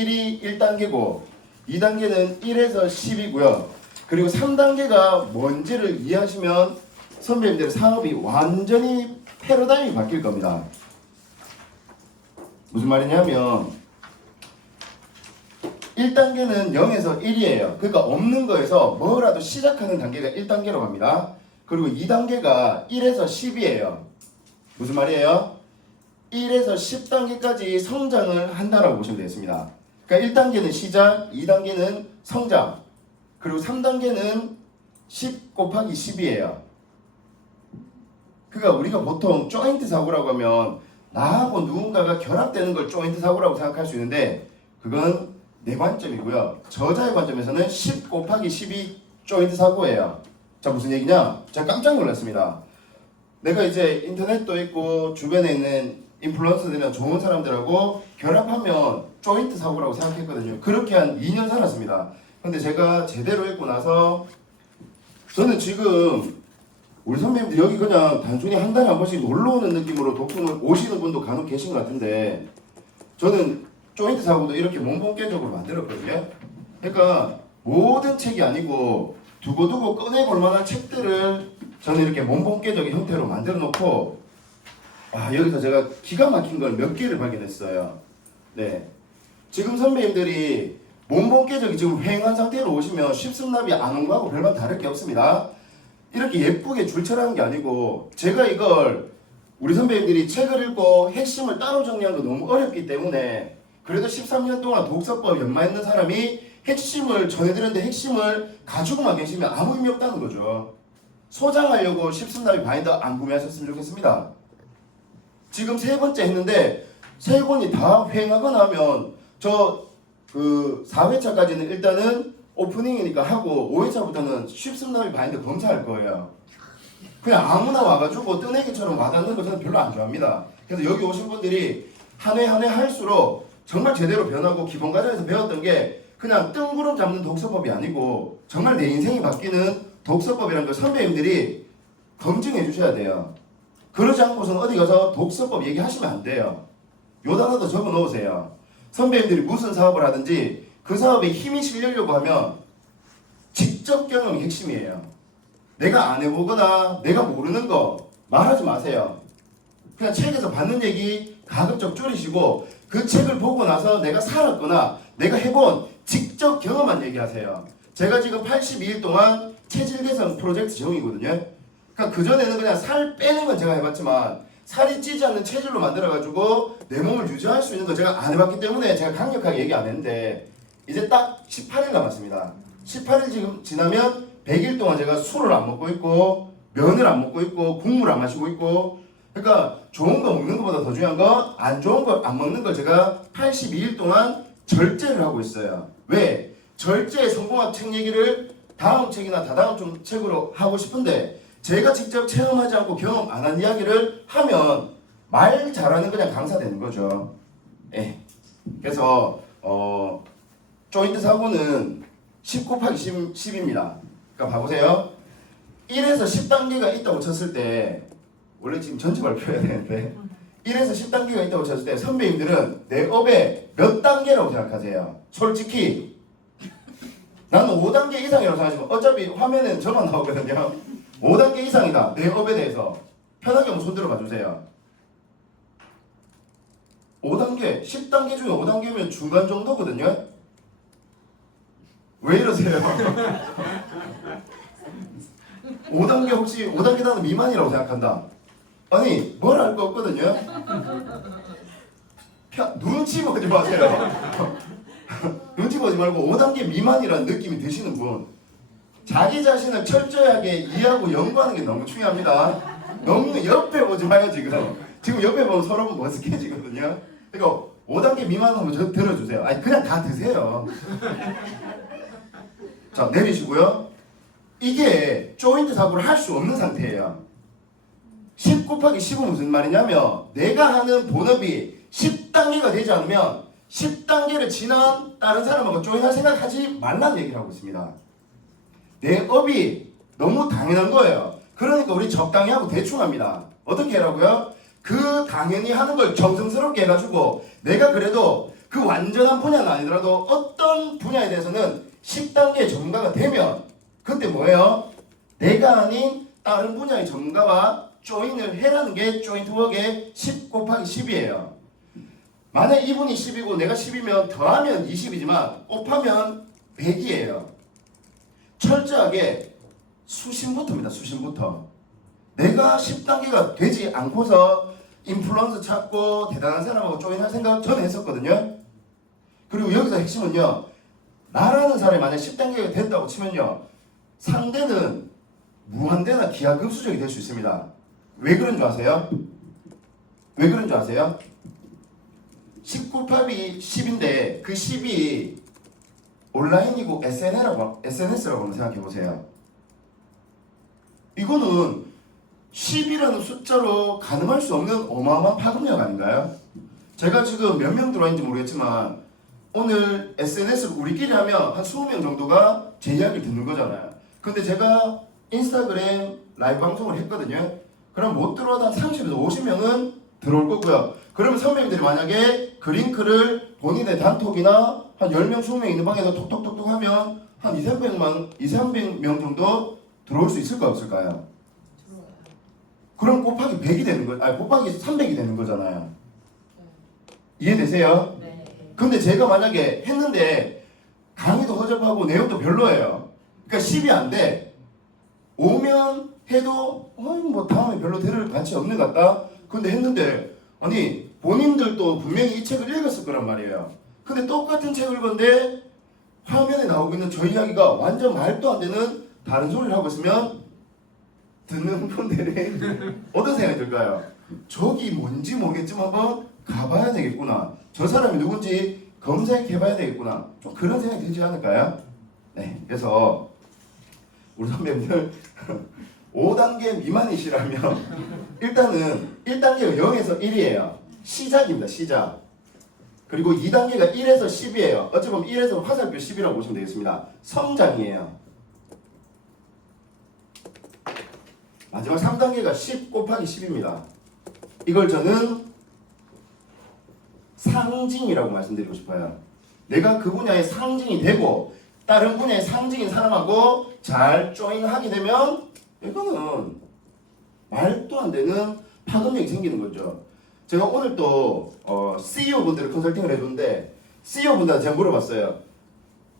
1이 1단계고 2단계는 1에서 10이고요. 그리고 3단계가 뭔지를 이해하시면 선배님들의 사업이 완전히 패러다임이 바뀔 겁니다. 무슨 말이냐면 1단계는 0에서 1이에요. 그러니까 없는 거에서 뭐라도 시작하는 단계가 1단계로 갑니다. 그리고 2단계가 1에서 10이에요. 무슨 말이에요? 1에서 10단계까지 성장을 한다라고 보시면 되겠습니다. 그러니까 1단계는 시작, 2단계는 성장, 그리고 3단계는 10 곱하기 10이에요. 그러니까 우리가 보통 조인트 사고라고 하면 나하고 누군가가 결합되는 걸 조인트 사고라고 생각할 수 있는데 그건 내 관점이고요. 저자의 관점에서는 10 곱하기 10이 조인트 사고예요. 자, 무슨 얘기냐? 제가 깜짝 놀랐습니다. 내가 이제 인터넷도 있고 주변에 있는 인플루언서들이나 좋은 사람들하고 결합하면 조인트 사고라고 생각했거든요. 그렇게 한 2년 살았습니다. 근데 제가 제대로 읽고 나서 저는 지금 우리 선배님들 여기 그냥 단순히 한 달에 한 번씩 놀러 오는 느낌으로 독서를 오시는 분도 간혹 계신 것 같은데 저는 조인트 사고도 이렇게 몸본격적으로 만들었거든요. 그러니까 모든 책이 아니고 두고두고 꺼내볼 만한 책들을 저는 이렇게 몸본격적인 형태로 만들어 놓고 여기서 제가 기가 막힌 걸 몇 개를 발견했어요. 네, 지금 선배님들이 몸본격적이 지금 휑한 상태로 오시면 쉽승납이 안 온 거하고 별반 다를 게 없습니다. 이렇게 예쁘게 줄처라는 게 아니고 제가 이걸 우리 선배님들이 책을 읽고 핵심을 따로 정리한 거 너무 어렵기 때문에 그래도 13년 동안 독서법 연마했는 사람이 핵심을 전해드렸는데 핵심을 가지고만 계시면 아무 의미 없다는 거죠. 소장하려고 십승납이 바인더 안 구매하셨으면 좋겠습니다. 지금 세 번째 했는데 세 권이 다 휑하거나 하면 저 그 4회차까지는 일단은 오프닝이니까 하고 5회차부터는 십승납이 바인더 검사할 거예요. 그냥 아무나 와가지고 뜨내기처럼 와닿는 거 저는 별로 안 좋아합니다. 그래서 여기 오신 분들이 한 회 한 회 할수록 정말 제대로 변하고 기본 과정에서 배웠던 게 그냥 뜬구름 잡는 독서법이 아니고 정말 내 인생이 바뀌는 독서법이라는 걸 선배님들이 검증해 주셔야 돼요. 그러지 않고서는 어디 가서 독서법 얘기하시면 안 돼요. 요 단어도 적어 놓으세요. 선배님들이 무슨 사업을 하든지 그 사업에 힘이 실리려고 하면 직접 경험이 핵심이에요. 내가 안 해보거나 내가 모르는 거 말하지 마세요. 그냥 책에서 받는 얘기 가급적 줄이시고 그 책을 보고 나서 내가 살았거나 내가 해본 직접 경험한 얘기하세요. 제가 지금 82일 동안 체질 개선 프로젝트 중이거든요. 그러니까 그전에는 그냥 살 빼는 건 제가 해봤지만 살이 찌지 않는 체질로 만들어가지고 내 몸을 유지할 수 있는 거 제가 안 해봤기 때문에 제가 강력하게 얘기 안 했는데 이제 딱 18일 남았습니다. 18일 지금 지나면 100일 동안 제가 술을 안 먹고 있고 면을 안 먹고 있고 국물 안 마시고 있고 그러니까 좋은 거 먹는 것보다 더 중요한 거 안 좋은 거 안 먹는 걸 제가 82일 동안 절제를 하고 있어요. 왜? 절제의 성공학 책 얘기를 다음 책이나 다다음 책으로 하고 싶은데 제가 직접 체험하지 않고 경험 안 한 이야기를 하면 말 잘하는 그냥 강사 되는 거죠. 예. 그래서 조인트 사고는 10 곱하기 10입니다. 그러니까 봐보세요. 1에서 10단계가 있다고 쳤을 때 원래 지금 전체 발표해야 되는데 1에서 10단계가 있다고 쳤을 때 선배님들은 내 업에 몇 단계라고 생각하세요? 솔직히 나는 5단계 이상이라고 생각하시면 어차피 화면에는 저만 나오거든요. 5단계 이상이다. 내 업에 대해서 편하게 한번 손들어 봐주세요. 5단계, 10단계 중에 5단계면 중간 정도거든요. 왜 이러세요? 5단계 혹시 5단계 나는 미만이라고 생각한다. 아니 뭘 알 거 없거든요. 눈치 보지 마세요. 눈치 보지 말고 5단계 미만이라는 느낌이 드시는 분 자기 자신을 철저하게 이해하고 연구하는 게 너무 중요합니다. 너무 옆에 보지 마요. 지금 옆에 보면 서로 머쓱해지거든요. 그러니까 5단계 미만 한번 저 들어주세요. 아니 그냥 다 드세요. 자 내리시고요. 이게 조인트 사고를 할 수 없는 상태예요. 10 곱하기 10은 무슨 말이냐면 내가 하는 본업이 10단계가 되지 않으면 10단계를 지난 다른 사람하고 조인할 생각하지 말라는 얘기를 하고 있습니다. 내 업이 너무 당연한 거예요. 그러니까 우리 적당히 하고 대충 합니다. 어떻게 하라고요? 그 당연히 하는 걸 정성스럽게 해가지고 내가 그래도 그 그 완전한 분야는 아니더라도 어떤 분야에 대해서는 10단계 전문가가 되면 그때 뭐예요? 내가 아닌 다른 분야의 전문가와 조인을 해라는 게 조인트웍의 10 곱하기 10이에요. 만약 이분이 10이고 내가 10이면 더하면 20이지만 곱하면 100이에요. 철저하게 수신부터입니다. 수신부터. 내가 10단계가 되지 않고서 인플루언서 찾고 대단한 사람하고 조인할 생각 저는 했었거든요. 그리고 여기서 핵심은요. 나라는 사람이 만약 10단계가 됐다고 치면요. 상대는 무한대나 기하급수적이 될 수 있습니다. 왜 그런 줄 아세요? 왜 그런 줄 아세요? 10 곱하기 10인데 그 10이 온라인이고 SNS라고 한번 생각해 보세요. 이거는 10이라는 숫자로 가늠할 수 없는 어마어마한 파급력 아닌가요? 제가 지금 몇 명 들어와 있는지 모르겠지만 오늘 SNS를 우리끼리 하면 한 20명 정도가 제 이야기를 듣는 거잖아요. 근데 제가 인스타그램 라이브 방송을 했거든요. 그럼 못 들어와도 한 30에서 50명은 들어올 거고요. 그러면 선배님들이 만약에 그 링크를 본인의 단톡이나 한 10명, 20명 있는 방에서 톡톡톡톡 하면 한 2, 300명 정도 들어올 수 있을까 없을까요? 그럼 곱하기 100이 되는 거, 아니 곱하기 300이 되는 거잖아요. 이해되세요? 네. 근데 제가 만약에 했는데 강의도 허접하고 내용도 별로예요. 그러니까 10이 안 돼. 오면 해도 뭐 다음에 별로 들을 가치 없는 것 같다. 근데 했는데 아니 본인들도 분명히 이 책을 읽었을 거란 말이에요. 근데 똑같은 책을 건데 화면에 나오고 있는 저 이야기가 완전 말도 안 되는 다른 소리를 하고 있으면 듣는 분들이 어떤 생각이 들까요? 저기 뭔지 모르겠지만 한번 가봐야 되겠구나. 저 사람이 누군지 검색해봐야 되겠구나. 좀 그런 생각이 들지 않을까요? 네, 그래서 우리 선배님들 5단계 미만이시라면 일단은 1단계가 0에서 1이에요. 시작입니다. 시작. 그리고 2단계가 1에서 10이에요. 어찌 보면 1에서 화살표 10이라고 보시면 되겠습니다. 성장이에요. 마지막 3단계가 10 곱하기 10입니다. 이걸 저는 상징이라고 말씀드리고 싶어요. 내가 그 분야의 상징이 되고 다른 분야의 상징인 사람하고 잘 조인하게 되면 이거는 말도 안 되는 파급력이 생기는 거죠. 제가 오늘 또 CEO 분들을 컨설팅을 해줬는데 CEO 분들한테 제가 물어봤어요.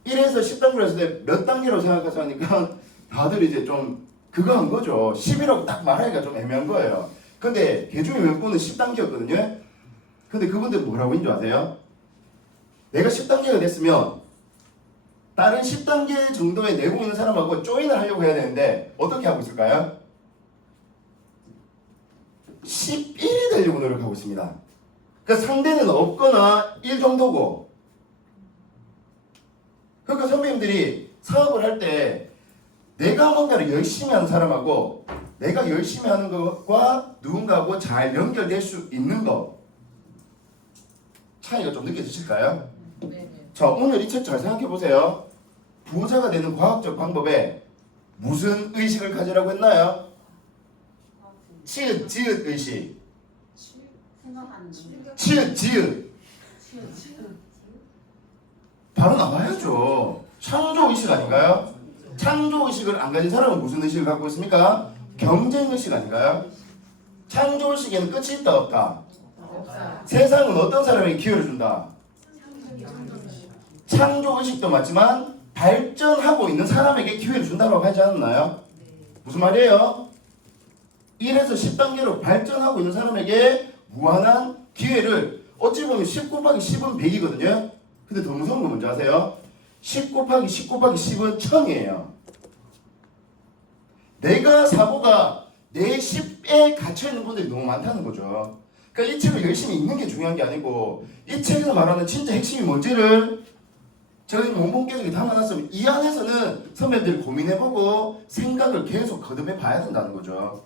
1에서 10단계로 했을 때 몇 단계로 생각하시니까 다들 이제 좀 그거 한 거죠. 10이라고 딱 말하기가 좀 애매한 거예요. 근데 개중에 몇 분은 10단계였거든요. 근데 그분들 뭐라고 했는 줄 아세요? 내가 10단계가 됐으면 다른 10단계 정도의 내공 있는 사람하고 조인을 하려고 해야 되는데 어떻게 하고 있을까요? 11이 되려고 노력하고 있습니다. 그러니까 상대는 없거나 1 정도고. 그러니까 선배님들이 사업을 할 때 내가 뭔가를 열심히 하는 사람하고 내가 열심히 하는 것과 누군가하고 잘 연결될 수 있는 것 차이가 좀 느껴지실까요? 네. 자, 오늘 이 책 잘 생각해 보세요. 부자가 되는 과학적 방법에 무슨 의식을 가지라고 했나요? 치읓, 지읒 의식. 생각하는 치읓, 지읒. 바로 나와야죠. 창조 의식 아닌가요? 창조 의식을 안 가진 사람은 무슨 의식을 갖고 있습니까? 경쟁 의식 아닌가요? 창조 의식에는 끝이 있다 없다? 없어요. 세상은 어떤 사람에게 기회를 준다? 창조 의식도 맞지만 발전하고 있는 사람에게 기회를 준다고 하지 않았나요? 무슨 말이에요? 1에서 10단계로 발전하고 있는 사람에게 무한한 기회를 어찌 보면 10 곱하기 10은 100이거든요. 근데 더 무서운 건 뭔지 아세요? 10 곱하기 10 곱하기 10은 1000이에요. 내가 사고가 내 10에 갇혀있는 분들이 너무 많다는 거죠. 그러니까 이 책을 열심히 읽는 게 중요한 게 아니고 이 책에서 말하는 진짜 핵심이 뭔지를 저희 원본 계획에 담아놨으면 이 안에서는 선배님들이 고민해보고 생각을 계속 거듭해봐야 된다는 거죠.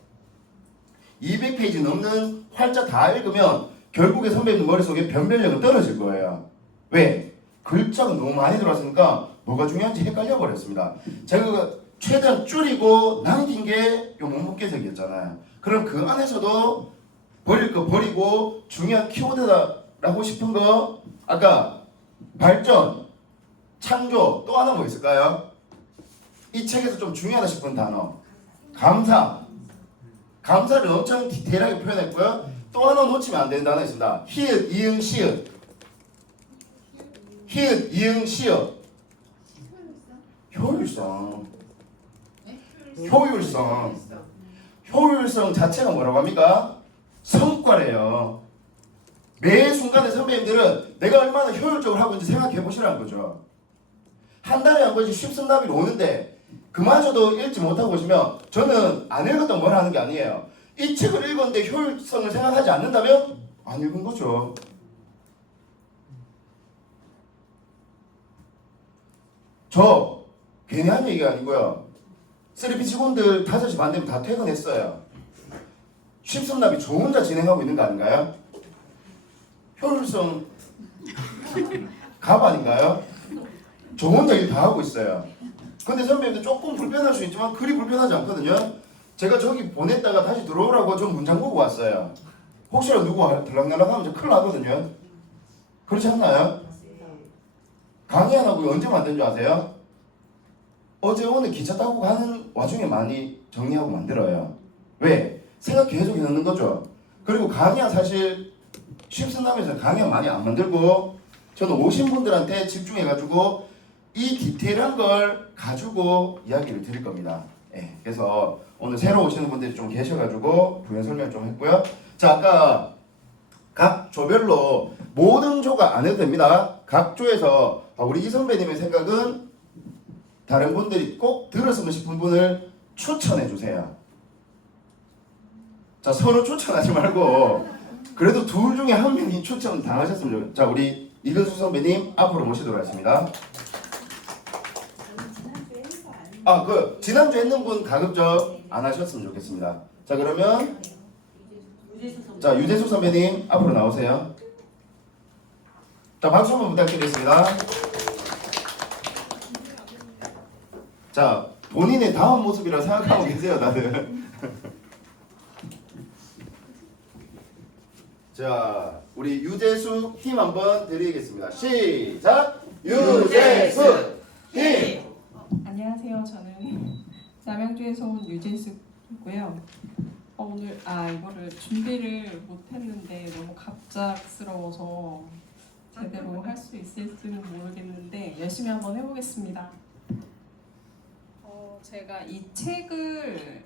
200페이지 넘는 활자 다 읽으면 결국에 선배님 머릿속에 변별력은 떨어질 거예요. 왜? 글자가 너무 많이 들어왔으니까 뭐가 중요한지 헷갈려 버렸습니다. 제가 최대한 줄이고 남긴 게 이 원본 계획이었잖아요. 그럼 그 안에서도 버릴 거 버리고 중요한 키워드라고 싶은 거 아까 발전, 창조, 또 하나 뭐 있을까요? 이 책에서 좀 중요하다 싶은 단어. 감사. 감사를 엄청 디테일하게 표현했고요. 또 하나 놓치면 안 되는 단어 있습니다. 히읗, 이응, 시읒. 히읗, 이응, 시읒. 효율성. 효율성. 효율성 자체가 뭐라고 합니까? 성과래요. 매 순간에 선배님들은 내가 얼마나 효율적으로 하고 있는지 생각해 보시라는 거죠. 한 달에 한 번씩 쉽습나비로 오는데 그마저도 읽지 못하고 오시면 저는 안 읽었던 뭘 하는 게 아니에요. 이 책을 읽었는데 효율성을 생각하지 않는다면 안 읽은 거죠. 저 괜히 한 얘기가 아니고요. 3P 직원들 5시 반 되면 다 퇴근했어요. 쉽습나비 저 혼자 진행하고 있는 거 아닌가요? 효율성 갑 아닌가요? 저 혼자 일 다 하고 있어요. 근데 선배님들 조금 불편할 수 있지만 그리 불편하지 않거든요. 제가 저기 보냈다가 다시 들어오라고 좀 문장 보고 왔어요. 혹시라도 누구 들락날락하면 저 큰일 나거든요. 그렇지 않나요? 강의 안 하고 언제 만든 줄 아세요? 어제 오늘 기차 타고 가는 와중에 많이 정리하고 만들어요. 왜? 생각 계속 해놓는 거죠. 그리고 강의는 사실 쉽순남에서 강의는 많이 안 만들고 저는 오신 분들한테 집중해가지고 이 디테일한 걸 가지고 이야기를 드릴 겁니다. 예, 그래서 오늘 새로 오시는 분들이 좀 계셔가지고 부연 설명 좀 했고요. 자, 아까 각 조별로 모든 조가 안 해도 됩니다. 각 조에서 우리 이 선배님의 생각은 다른 분들이 꼭 들었으면 싶은 분을 추천해 주세요. 자, 서로 추천하지 말고 그래도 둘 중에 한 명이 추천 당하셨으면 좋겠어요. 자, 우리 이근수 선배님 앞으로 모시도록 하겠습니다. 지난주 했는 분 가급적 안 하셨으면 좋겠습니다. 자, 그러면 자, 유재수 선배님 앞으로 나오세요. 자, 박수 한번 부탁드리겠습니다. 자, 본인의 다음 모습이라 생각하고 계세요, 다들. 자, 우리 유재수 힘 한번 드리겠습니다. 시작! 유재수 힘! 안녕하세요. 저는 남양주에서 온 유재숙이고요. 오늘 이거를 준비를 못했는데 너무 갑작스러워서 제대로 할 수 있을지는 모르겠는데 열심히 한번 해보겠습니다. 제가 이 책을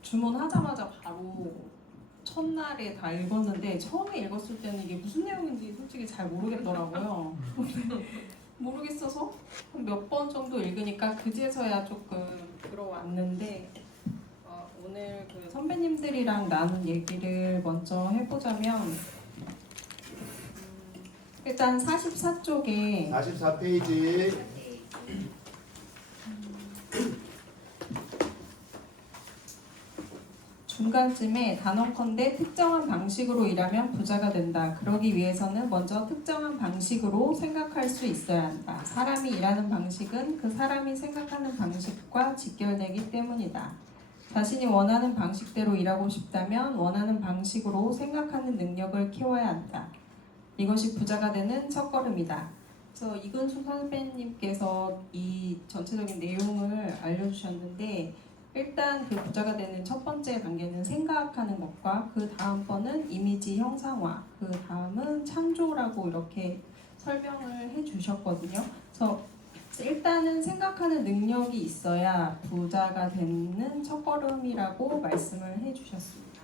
주문하자마자 바로 첫날에 다 읽었는데 처음에 읽었을 때는 이게 무슨 내용인지 솔직히 잘 모르겠더라고요. 모르겠어서 몇 번 정도 읽으니까 그제서야 조금 들어왔는데 오늘 그 선배님들이랑 나눈 얘기를 먼저 해보자면 일단 44쪽에 44페이지 중간쯤에 단언컨대 특정한 방식으로 일하면 부자가 된다. 그러기 위해서는 먼저 특정한 방식으로 생각할 수 있어야 한다. 사람이 일하는 방식은 그 사람이 생각하는 방식과 직결되기 때문이다. 자신이 원하는 방식대로 일하고 싶다면 원하는 방식으로 생각하는 능력을 키워야 한다. 이것이 부자가 되는 첫걸음이다. 그래서 이근수 선배님께서 이 전체적인 내용을 알려주셨는데 일단 그 부자가 되는 첫 번째 단계는 생각하는 것과 그 다음번은 이미지 형상화, 그 다음은 창조라고 이렇게 설명을 해주셨거든요. 그래서 일단은 생각하는 능력이 있어야 부자가 되는 첫걸음이라고 말씀을 해주셨습니다.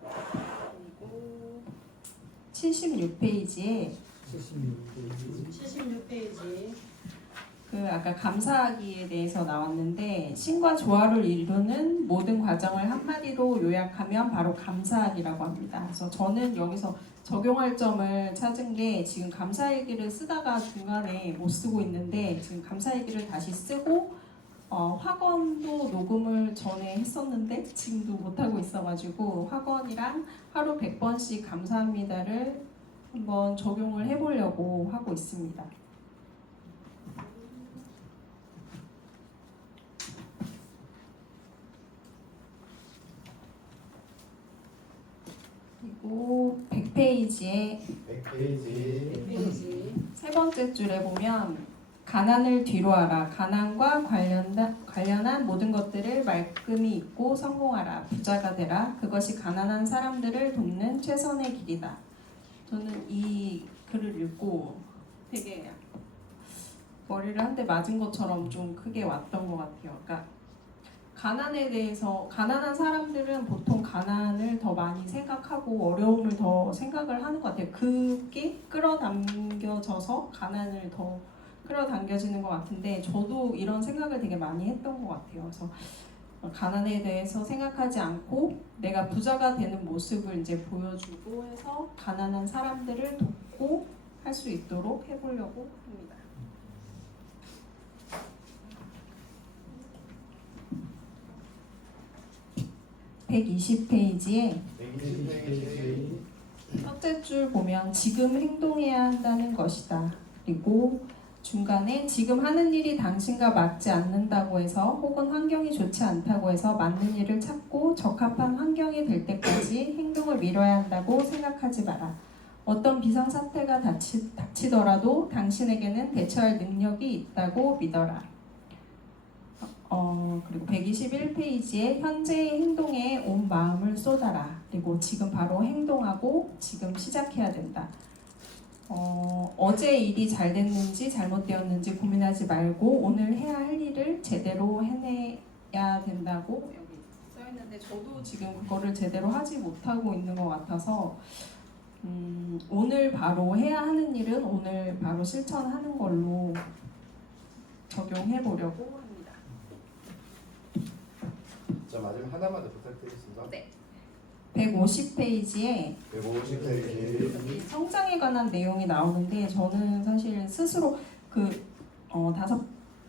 그리고 76페이지에 76페이지. 그 아까 감사하기에 대해서 나왔는데 신과 조화를 이루는 모든 과정을 한마디로 요약하면 바로 감사하기라고 합니다. 그래서 저는 여기서 적용할 점을 찾은 게 지금 감사일기를 쓰다가 중간에 못 쓰고 있는데 지금 감사일기를 다시 쓰고 학원도 녹음을 전에 했었는데 지금도 못하고 있어가지고 학원이랑 하루 100번씩 감사합니다를 한번 적용을 해보려고 하고 있습니다. 그리고 100페이지에 100페이지. 세 번째 줄에 보면 가난을 뒤로하라. 가난과 관련한 모든 것들을 말끔히 잊고 성공하라. 부자가 되라. 그것이 가난한 사람들을 돕는 최선의 길이다. 저는 이 글을 읽고 되게 머리를 한 대 맞은 것처럼 좀 크게 왔던 것 같아요. 그러니까 가난에 대해서 가난한 사람들은 보통 가난을 더 많이 생각하고 어려움을 더 생각을 하는 것 같아요. 그게 끌어당겨져서 가난을 더 끌어당겨지는 것 같은데 저도 이런 생각을 되게 많이 했던 것 같아요. 그래서 가난에 대해서 생각하지 않고 내가 부자가 되는 모습을 이제 보여주고 해서 가난한 사람들을 돕고 할 수 있도록 해보려고 합니다. (120페이지에) 120페이지. 첫째 줄 보면 지금 행동해야 한다는 것이다. 그리고 중간에 지금 하는 일이 당신과 맞지 않는다고 해서 혹은 환경이 좋지 않다고 해서 맞는 일을 찾고 적합한 환경이 될 때까지 행동을 미뤄야 한다고 생각하지 마라. 어떤 비상사태가 닥치더라도 당신에게는 대처할 능력이 있다고 믿어라. 그리고 121페이지에 현재의 행동에 온 마음을 쏟아라. 그리고 지금 바로 행동하고 지금 시작해야 된다. 어제 일이 잘 됐는지 잘못되었는지 고민하지 말고 오늘 해야 할 일을 제대로 해내야 된다고 여기 써있는데 저도 지금 그거를 제대로 하지 못하고 있는 것 같아서 오늘 바로 해야 하는 일은 오늘 바로 실천하는 걸로 적용해 보려고 합니다. 자, 마지막 하나만 더 부탁드리겠습니다. 네. 150페이지에 150페이지. 성장에 관한 내용이 나오는데 저는 사실 스스로 다섯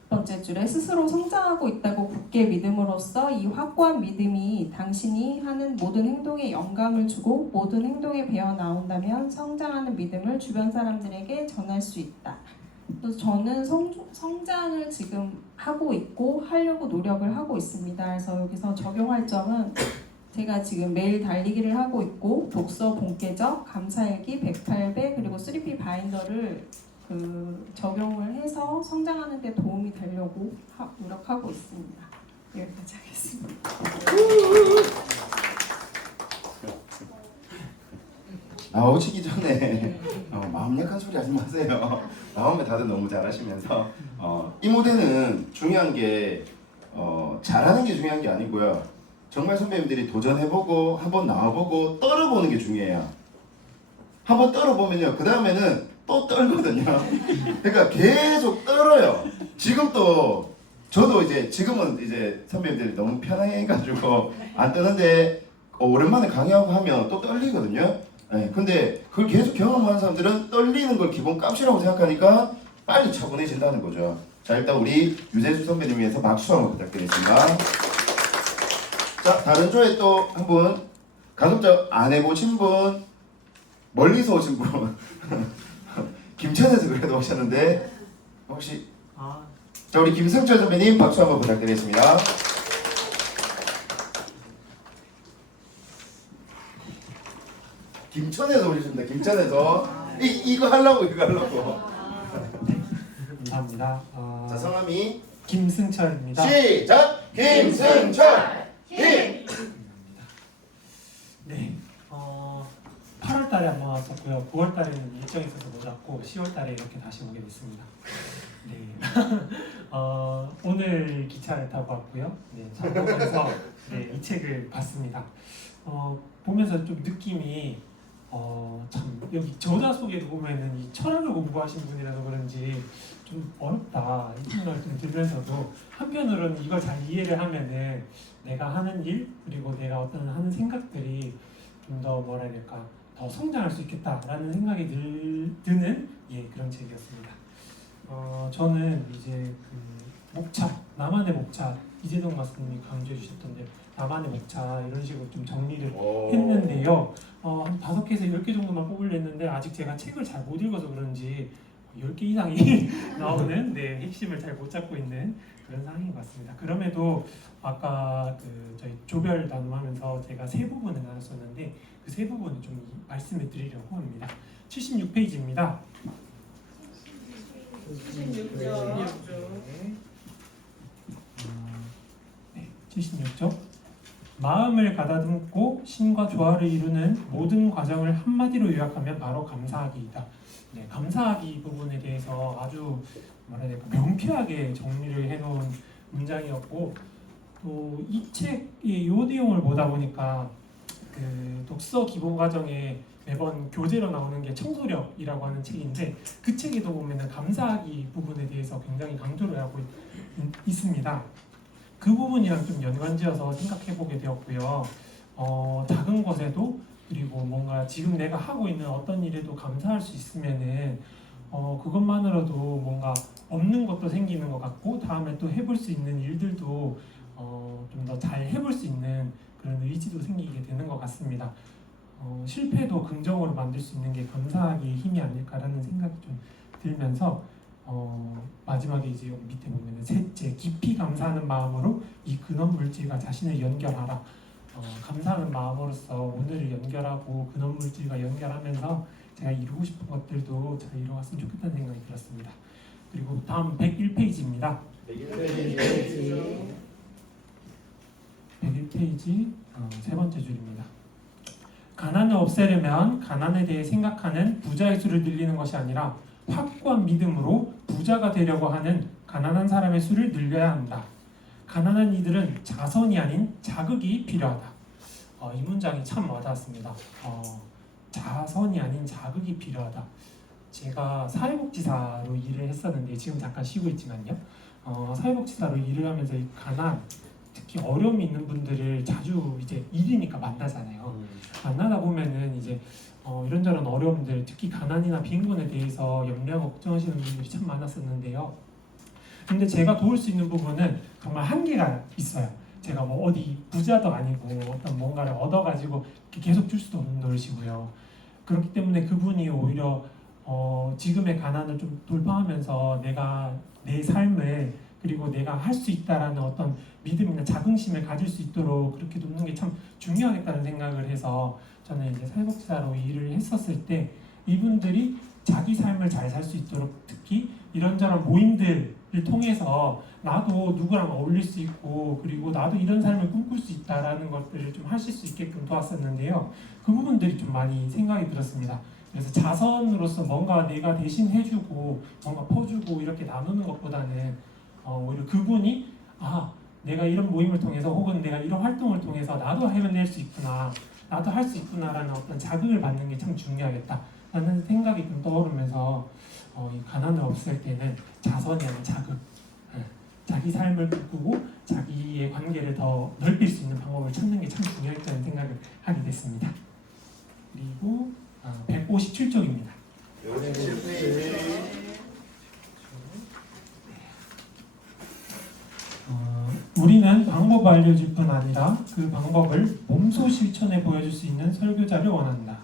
번째 줄에 스스로 성장하고 있다고 굳게 믿음으로써 이 확고한 믿음이 당신이 하는 모든 행동에 영감을 주고 모든 행동에 배어 나온다면 성장하는 믿음을 주변 사람들에게 전할 수 있다. 그래서 저는 성장을 지금 하고 있고 하려고 노력을 하고 있습니다. 그래서 여기서 적용할 점은 제가 지금 매일 달리기를 하고 있고 독서 본계적, 감사일기 108배 그리고 3P 바인더를 적용을 해서 성장하는 데 도움이 되려고 노력하고 있습니다. 여기까지 하겠습니다. 나오시기 전에 마음 약한 소리 하지 마세요. 나오면 다들 너무 잘하시면서 이 무대는 중요한 게 잘하는 게 중요한 게 아니고요. 정말 선배님들이 도전해보고 한번 나와보고 떨어보는 게 중요해요. 한번 떨어보면요 그 다음에는 또 떨거든요. 그러니까 계속 떨어요. 지금 또 저도 이제 지금은 이제 선배님들이 너무 편해가지고 안 떠는데 오랜만에 강의하고 하면 또 떨리거든요. 네, 근데 그걸 계속 경험하는 사람들은 떨리는 걸 기본 값이라고 생각하니까 빨리 차분해진다는 거죠. 자, 일단 우리 유재수 선배님 위해서 박수 한번 부탁드리겠습니다. 자, 다른 조에 또 한 분, 가급적 안 해보신 분, 멀리서 오신 분, 김천에서 그래도 오셨는데 혹시 자, 우리 김승철 선배님 박수 한번 부탁드리겠습니다. 김천에서 오셨습니다. 김천에서 이거 하려고 이거 하려고. 감사합니다. 자, 성함이 김승철입니다. 시작. 김승철 김. 네, 8월 달에 한번 왔었고요. 9월 달에는 일정이 있어서 못 왔고 10월 달에 이렇게 다시 오게 됐습니다. 네, 오늘 기차를 타고 왔고요. 네, 차 보면서 이 책을 봤습니다. 보면서 좀 느낌이 참 여기 저자 속에도 보면은 이 철학을 공부하신 분이라서 그런지 좀 어렵다 이 생각을 좀 들면서도 한편으로는 이걸 잘 이해를 하면은 내가 하는 일 그리고 내가 어떤 하는 생각들이 좀 더 뭐라 해야 될까 더 성장할 수 있겠다라는 생각이 드는 그런 책이었습니다. 저는 이제 목차 나만의 목차 이재동 마스님이 강조해 주셨던데 나만의 목차 이런 식으로 좀 정리를 했는데요. 한 5개에서 10개 정도만 뽑으려 했는데 아직 제가 책을 잘 못 읽어서 그런지 10개 이상이 나오는 네, 핵심을 잘 못 잡고 있는 그런 상황인 것 같습니다. 그럼에도 아까 저희 조별 나눔하면서 제가 세 부분을 나눴었는데 그 세 부분을 좀 말씀을 드리려고 합니다. 76페이지입니다. 76쪽. 마음을 가다듬고 신과 조화를 이루는 모든 과정을 한마디로 요약하면 바로 감사하기이다. 네, 감사하기 부분에 대해서 아주 뭐라 해야 될까 명쾌하게 정리를 해놓은 문장이었고 또 이 책의 요 내용을 보다 보니까 그 독서 기본 과정에 매번 교재로 나오는 게 청소력이라고 하는 책인데 그 책에도 보면은 감사하기 부분에 대해서 굉장히 강조를 하고 있습니다. 그 부분이랑 좀 연관지어서 생각해 보게 되었고요. 작은 것에도 그리고 뭔가 지금 내가 하고 있는 어떤 일에도 감사할 수 있으면은 그것만으로도 뭔가 없는 것도 생기는 것 같고 다음에 또 해볼 수 있는 일들도 좀 더 잘 해볼 수 있는 그런 의지도 생기게 되는 것 같습니다. 실패도 긍정으로 만들 수 있는 게 감사하기의 힘이 아닐까라는 생각이 좀 들면서 마지막에 이제 여기 밑에 보면은 셋째 깊이 감사하는 마음으로 이 근원 물질과 자신을 연결하라. 감사하는 마음으로써 오늘을 연결하고 근원 물질과 연결하면서 제가 이루고 싶은 것들도 잘 이루었으면 좋겠다는 생각이 들었습니다. 그리고 다음 101페이지입니다. 101페이지 세 번째 줄입니다. 가난을 없애려면 가난에 대해 생각하는 부자의 수를 늘리는 것이 아니라 확고한 믿음으로 부자가 되려고 하는 가난한 사람의 수를 늘려야 한다. 가난한 이들은 자선이 아닌 자극이 필요하다. 이 문장이 참 와닿았습니다. 자선이 아닌 자극이 필요하다. 제가 사회복지사로 일을 했었는데 지금 잠깐 쉬고 있지만요. 사회복지사로 일을 하면서 이 가난, 특히 어려움이 있는 분들을 자주 이제 일이니까 만나잖아요. 만나다 보면은 이제 이런저런 어려움들, 특히 가난이나 빈곤에 대해서 염려하고 걱정하시는 분들이 참 많았었는데요. 근데 제가 도울 수 있는 부분은 정말 한계가 있어요. 제가 뭐 어디 부자도 아니고 어떤 뭔가를 얻어가지고 계속 줄 수도 없는 노릇이고요. 그렇기 때문에 그분이 오히려 지금의 가난을 좀 돌파하면서 내가 내 삶을 그리고 내가 할 수 있다라는 어떤 믿음이나 자긍심을 가질 수 있도록 그렇게 돕는 게 참 중요하겠다는 생각을 해서 저는 이제 사회복지사로 일을 했었을 때 이분들이 자기 삶을 잘 살 수 있도록 특히 이런저런 모임들을 통해서 나도 누구랑 어울릴 수 있고 그리고 나도 이런 삶을 꿈꿀 수 있다라는 것들을 좀 하실 수 있게끔 도왔었는데요. 그 부분들이 좀 많이 생각이 들었습니다. 그래서 자선으로서 뭔가 내가 대신 해주고 뭔가 퍼주고 이렇게 나누는 것보다는 오히려 그분이 내가 이런 모임을 통해서 혹은 내가 이런 활동을 통해서 나도 해낼 수 있구나 나도 할 수 있구나라는 어떤 자극을 받는 게 참 중요하겠다라는 생각이 좀 떠오르면서 이 가난을 없앨 때는 자선이 아닌 자극 자기 삶을 바꾸고 자기의 관계를 더 넓힐 수 있는 방법을 찾는 게 참 중요하다는 생각을 하게 됐습니다. 그리고 157쪽입니다. 우리는 방법을 알려줄 뿐 아니라 그 방법을 몸소 실천해 보여줄 수 있는 설교자를 원한다.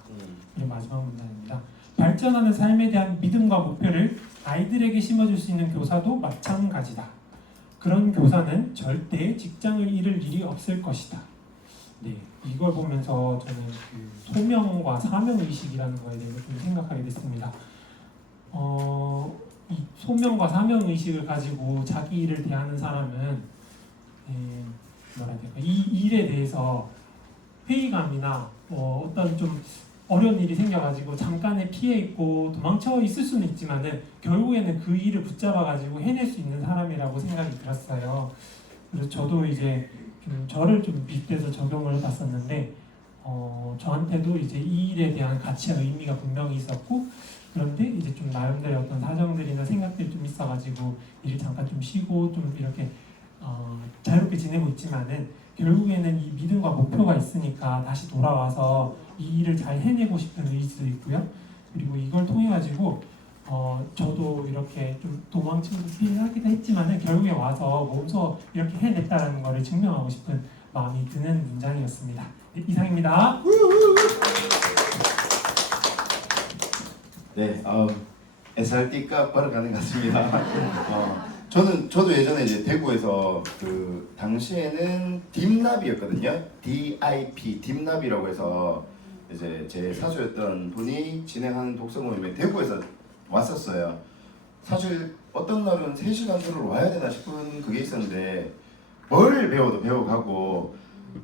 그리고 마지막 문장입니다. 발전하는 삶에 대한 믿음과 목표를 아이들에게 심어줄 수 있는 교사도 마찬가지다. 그런 교사는 절대 직장을 잃을 일이 없을 것이다. 네, 이걸 보면서 저는 그 소명과 사명 의식이라는 거에 대해서 좀 생각하게 됐습니다. 이 소명과 사명 의식을 가지고 자기 일을 대하는 사람은 뭐라 해야 될까? 이 일에 대해서 회의감이나 어떤 좀 어려운 일이 생겨가지고 잠깐의 피해 있고 도망쳐 있을 수는 있지만은 결국에는 그 일을 붙잡아가지고 해낼 수 있는 사람이라고 생각이 들었어요. 그래서 저도 이제 좀 저를 좀 빗대서 적용을 해봤었는데 저한테도 이제 이 일에 대한 가치와 의미가 분명히 있었고 그런데 이제 좀 나름대로 어떤 사정들이나 생각들이 좀 있어가지고 일을 잠깐 좀 쉬고 좀 이렇게 자유롭게 지내고 있지만은 결국에는 이 믿음과 목표가 있으니까 다시 돌아와서 이 일을 잘 해내고 싶은 의지도 있고요. 그리고 이걸 통해 가지고 저도 이렇게 좀 도망치고 피하기도 했지만은 결국에 와서 몸소 이렇게 해냈다라는 것을 증명하고 싶은 마음이 드는 문장이었습니다. 네, 이상입니다. 네, SRT 값 벌어가는 것 같습니다. 저도 예전에 이제 대구에서 그 당시에는 딥나비였거든요. DIP 딥나비라고 해서 이제 제 사수였던 분이 진행하는 독서 모임에 대구에서 왔었어요. 사실 어떤 날은 3시간 들으러 와야 되나 싶은 그게 있었는데 뭘 배워도 배워가고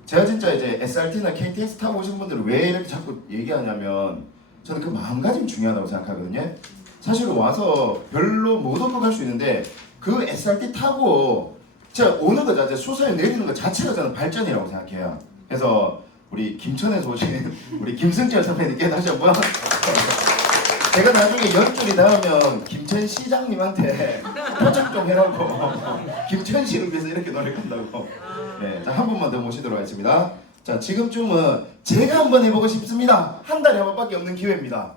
제가 진짜 이제 SRT나 KTX 타고 오신 분들은 왜 이렇게 자꾸 얘기하냐면 저는 그 마음가짐이 중요하다고 생각하거든요. 사실 와서 별로 못 얻고 갈 수 있는데 그 SRT 타고 제가 오는 거 자체 수서에 내리는 것 자체가 저는 발전이라고 생각해요. 그래서 우리 김천에서 오신 우리 김승철 선배님께 다시 한번 제가 나중에 연줄이 나오면 김천 시장님한테 포착 좀 해라고 김천시를 위해서 이렇게 노력한다고. 네, 자, 한 분만 더 모시도록 하겠습니다. 자, 지금쯤은 제가 한번 해보고 싶습니다. 한 달에 한 번밖에 없는 기회입니다.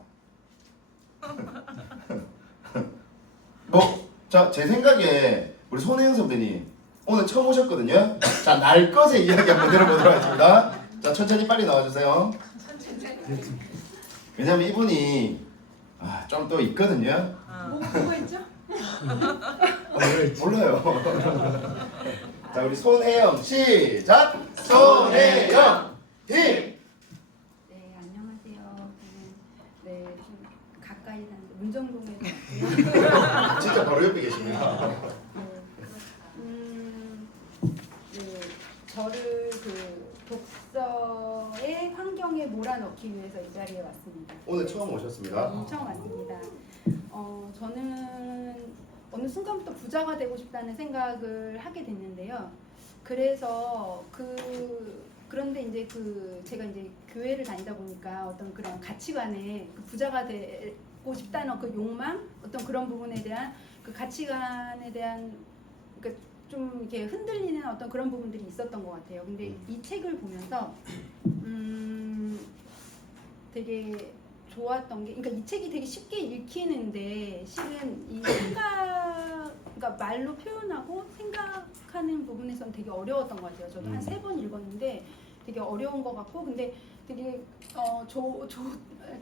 자, 제 생각에 우리 손혜영 선배님 오늘 처음 오셨거든요. 자, 날 것의 이야기 한번 들어보도록 하겠습니다. 자, 천천히 빨리 나와주세요. 왜냐면 이분이 좀 또 있거든요. 뭐가 있죠? 몰라요. 자, 우리 손혜영 시작. 손혜영 힘. 네, 안녕하세요. 저는 좀 가까이 사는 문정동에 있고요. 진짜 바로 옆에 계십니다. 네, 저를 그 독서의 환경에 몰아넣기 위해서 이 자리에 왔습니다. 오늘 처음 오셨습니다. 처음 왔습니다. 저는 어느 순간부터 부자가 되고 싶다는 생각을 하게 됐는데요. 그래서 그런데 이제 제가 이제 교회를 다니다 보니까 어떤 그런 가치관에 그 부자가 되고 싶다는 그 욕망, 어떤 그런 부분에 대한 그 가치관에 대한 좀 이렇게 흔들리는 어떤 그런 부분들이 있었던 것 같아요. 근데 이 책을 보면서 되게 좋았던 게, 그러니까 이 책이 되게 쉽게 읽히는데 실은 이 그러니까 말로 표현하고 생각하는 부분에서는 되게 어려웠던 것 같아요. 저도 한 3번 읽었는데 되게 어려운 것 같고, 근데 되게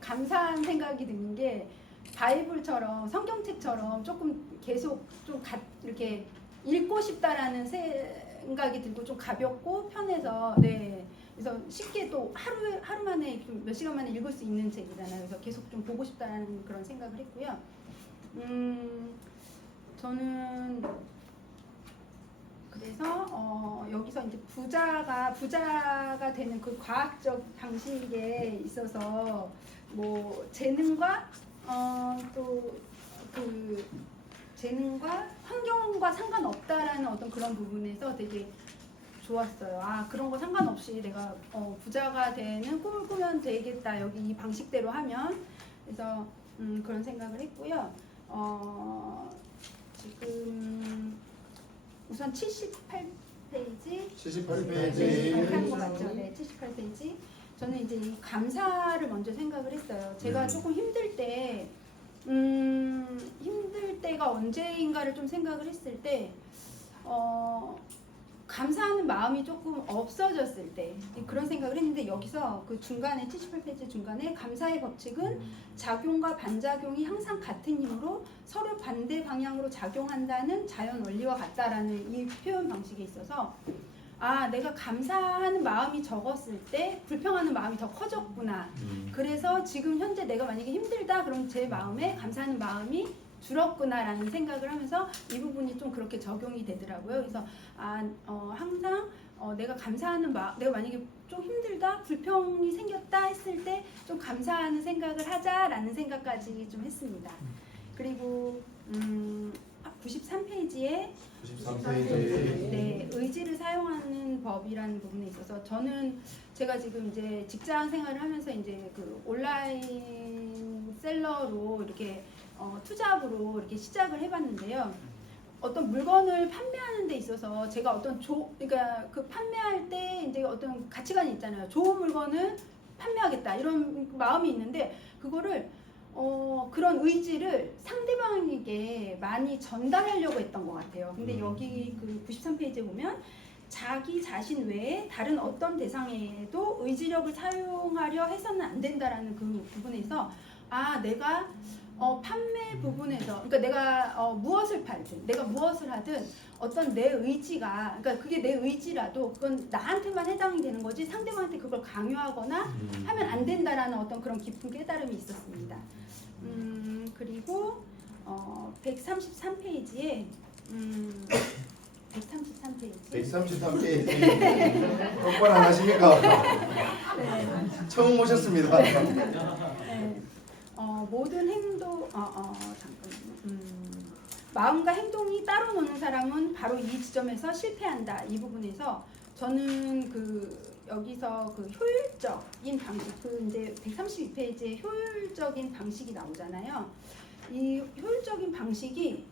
감사한 생각이 드는 게 바이블처럼 성경책처럼 조금 계속 좀 이렇게 읽고 싶다라는 생각이 들고 좀 가볍고 편해서 그래서 쉽게 또 하루 만에 좀 몇 시간 만에 읽을 수 있는 책이잖아요. 그래서 계속 좀 보고 싶다라는 그런 생각을 했고요. 저는 그래서 여기서 이제 부자가 되는 그 과학적 방식에 있어서 뭐 재능과 또 그 재능과 환경과 상관없다라는 어떤 그런 부분에서 되게 좋았어요. 그런 거 상관없이 내가 부자가 되는 꿈을 꾸면 되겠다. 여기 이 방식대로 하면. 그래서 그런 생각을 했고요. 지금 우선 78페이지 78페이지 하는 거 맞죠? 네, 78페이지. 저는 이제 이 감사를 먼저 생각을 했어요. 제가 조금 힘들 때가 언제인가를 좀 생각을 했을 때 감사하는 마음이 조금 없어졌을 때 그런 생각을 했는데, 여기서 그 중간에 78페이지 중간에 감사의 법칙은 작용과 반작용이 항상 같은 힘으로 서로 반대 방향으로 작용한다는 자연 원리와 같다라는 이 표현 방식에 있어서 내가 감사하는 마음이 적었을 때 불평하는 마음이 더 커졌구나. 그래서 지금 현재 내가 만약에 힘들다 그럼 제 마음에 감사하는 마음이 줄었구나라는 생각을 하면서 이 부분이 좀 그렇게 적용이 되더라고요. 그래서 항상 내가 감사하는 내가 만약에 좀 힘들다, 불평이 생겼다 했을 때 좀 감사하는 생각을 하자라는 생각까지 좀 했습니다. 그리고 93페이지에 네, 의지를 사용하는 법이라는 부분에 있어서 저는 제가 지금 이제 직장 생활을 하면서 이제 그 온라인 셀러로 이렇게 투잡으로 이렇게 시작을 해봤는데요. 어떤 물건을 판매하는 데 있어서 제가 어떤 그러니까 그 판매할 때 이제 어떤 가치관이 있잖아요. 좋은 물건을 판매하겠다 이런 마음이 있는데 그거를 그런 의지를 상대방에게 많이 전달하려고 했던 것 같아요. 근데 여기 그 93페이지에 보면 자기 자신 외에 다른 어떤 대상에도 의지력을 사용하려 해서는 안 된다라는 그 부분에서 내가 판매 부분에서 그러니까 내가 무엇을 팔든 내가 무엇을 하든 어떤 내 의지가 그러니까 그게 내 의지라도 그건 나한테만 해당이 되는 거지 상대방한테 그걸 강요하거나 하면 안 된다라는 어떤 그런 깊은 깨달음이 있었습니다. 그리고 133페이지에 133페이지 133페이지 똑바로 안 하십니까? 네. 처음 오셨습니다. 네. 모든 행동 잠깐만요. 마음과 행동이 따로 노는 사람은 바로 이 지점에서 실패한다. 이 부분에서 저는 여기서 효율적인 방식 이제 132페이지에 효율적인 방식이 나오잖아요. 이 효율적인 방식이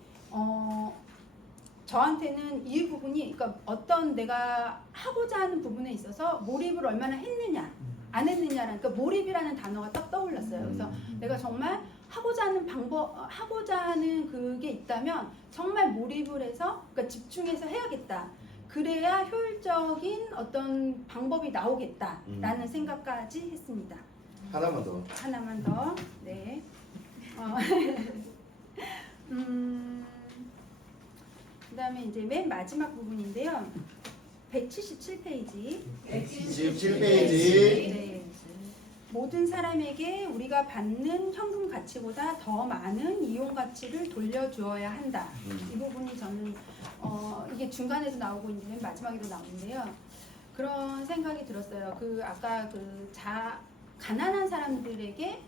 저한테는 이 부분이 그러니까 어떤 내가 하고자 하는 부분에 있어서 몰입을 얼마나 했느냐 안 했느냐라는 그러니까 몰입이라는 단어가 딱 떠올랐어요. 그래서 내가 정말 하고자 하는 그게 있다면 정말 몰입을 해서 그러니까 집중해서 해야겠다. 그래야 효율적인 어떤 방법이 나오겠다라는 생각까지 했습니다. 하나만 더. 하나만 더. 네. 그다음에 이제 맨 마지막 부분인데요. 177페이지. 27페이지. 네. 모든 사람에게 우리가 받는 현금 가치보다 더 많은 이용 가치를 돌려주어야 한다. 이 부분이 저는 이게 중간에도 나오고 이제 맨 마지막에도 나오는데요. 그런 생각이 들었어요. 아까 가난한 사람들에게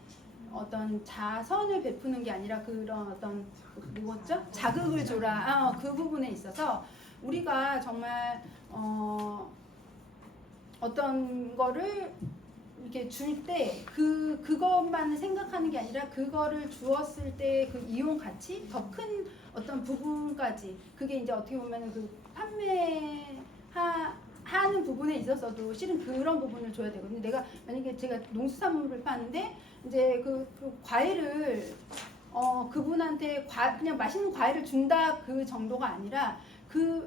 어떤 자선을 베푸는 게 아니라 그런 어떤 뭐였죠? 자극을 줘라. 그 부분에 있어서 우리가 정말 어떤 거를 이렇게 줄 때 그것만 생각하는 게 아니라 그거를 주었을 때 그 이용 가치 더 큰 어떤 부분까지 그게 이제 어떻게 보면은 하는 부분에 있어서도 실은 그런 부분을 줘야 되거든요. 내가 만약에 제가 농수산물을 파는데 이제 그 과일을 그분한테 그냥 맛있는 과일을 준다 그 정도가 아니라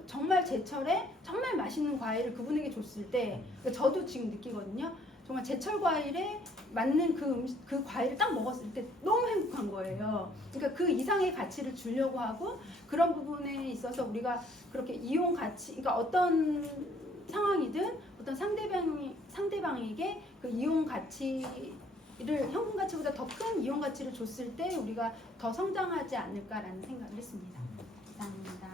정말 제철에 정말 맛있는 과일을 그분에게 줬을 때 그러니까 저도 지금 느끼거든요. 정말 제철 과일에 맞는 그 과일을 딱 먹었을 때 너무 행복한 거예요. 그러니까 그 이상의 가치를 주려고 하고 그런 부분에 있어서 우리가 그렇게 이용 가치, 그러니까 어떤 상황이든 어떤 상대방에게 그 이용 가치를 현금 가치보다 더 큰 이용 가치를 줬을 때 우리가 더 성장하지 않을까라는 생각을 했습니다. 감사합니다.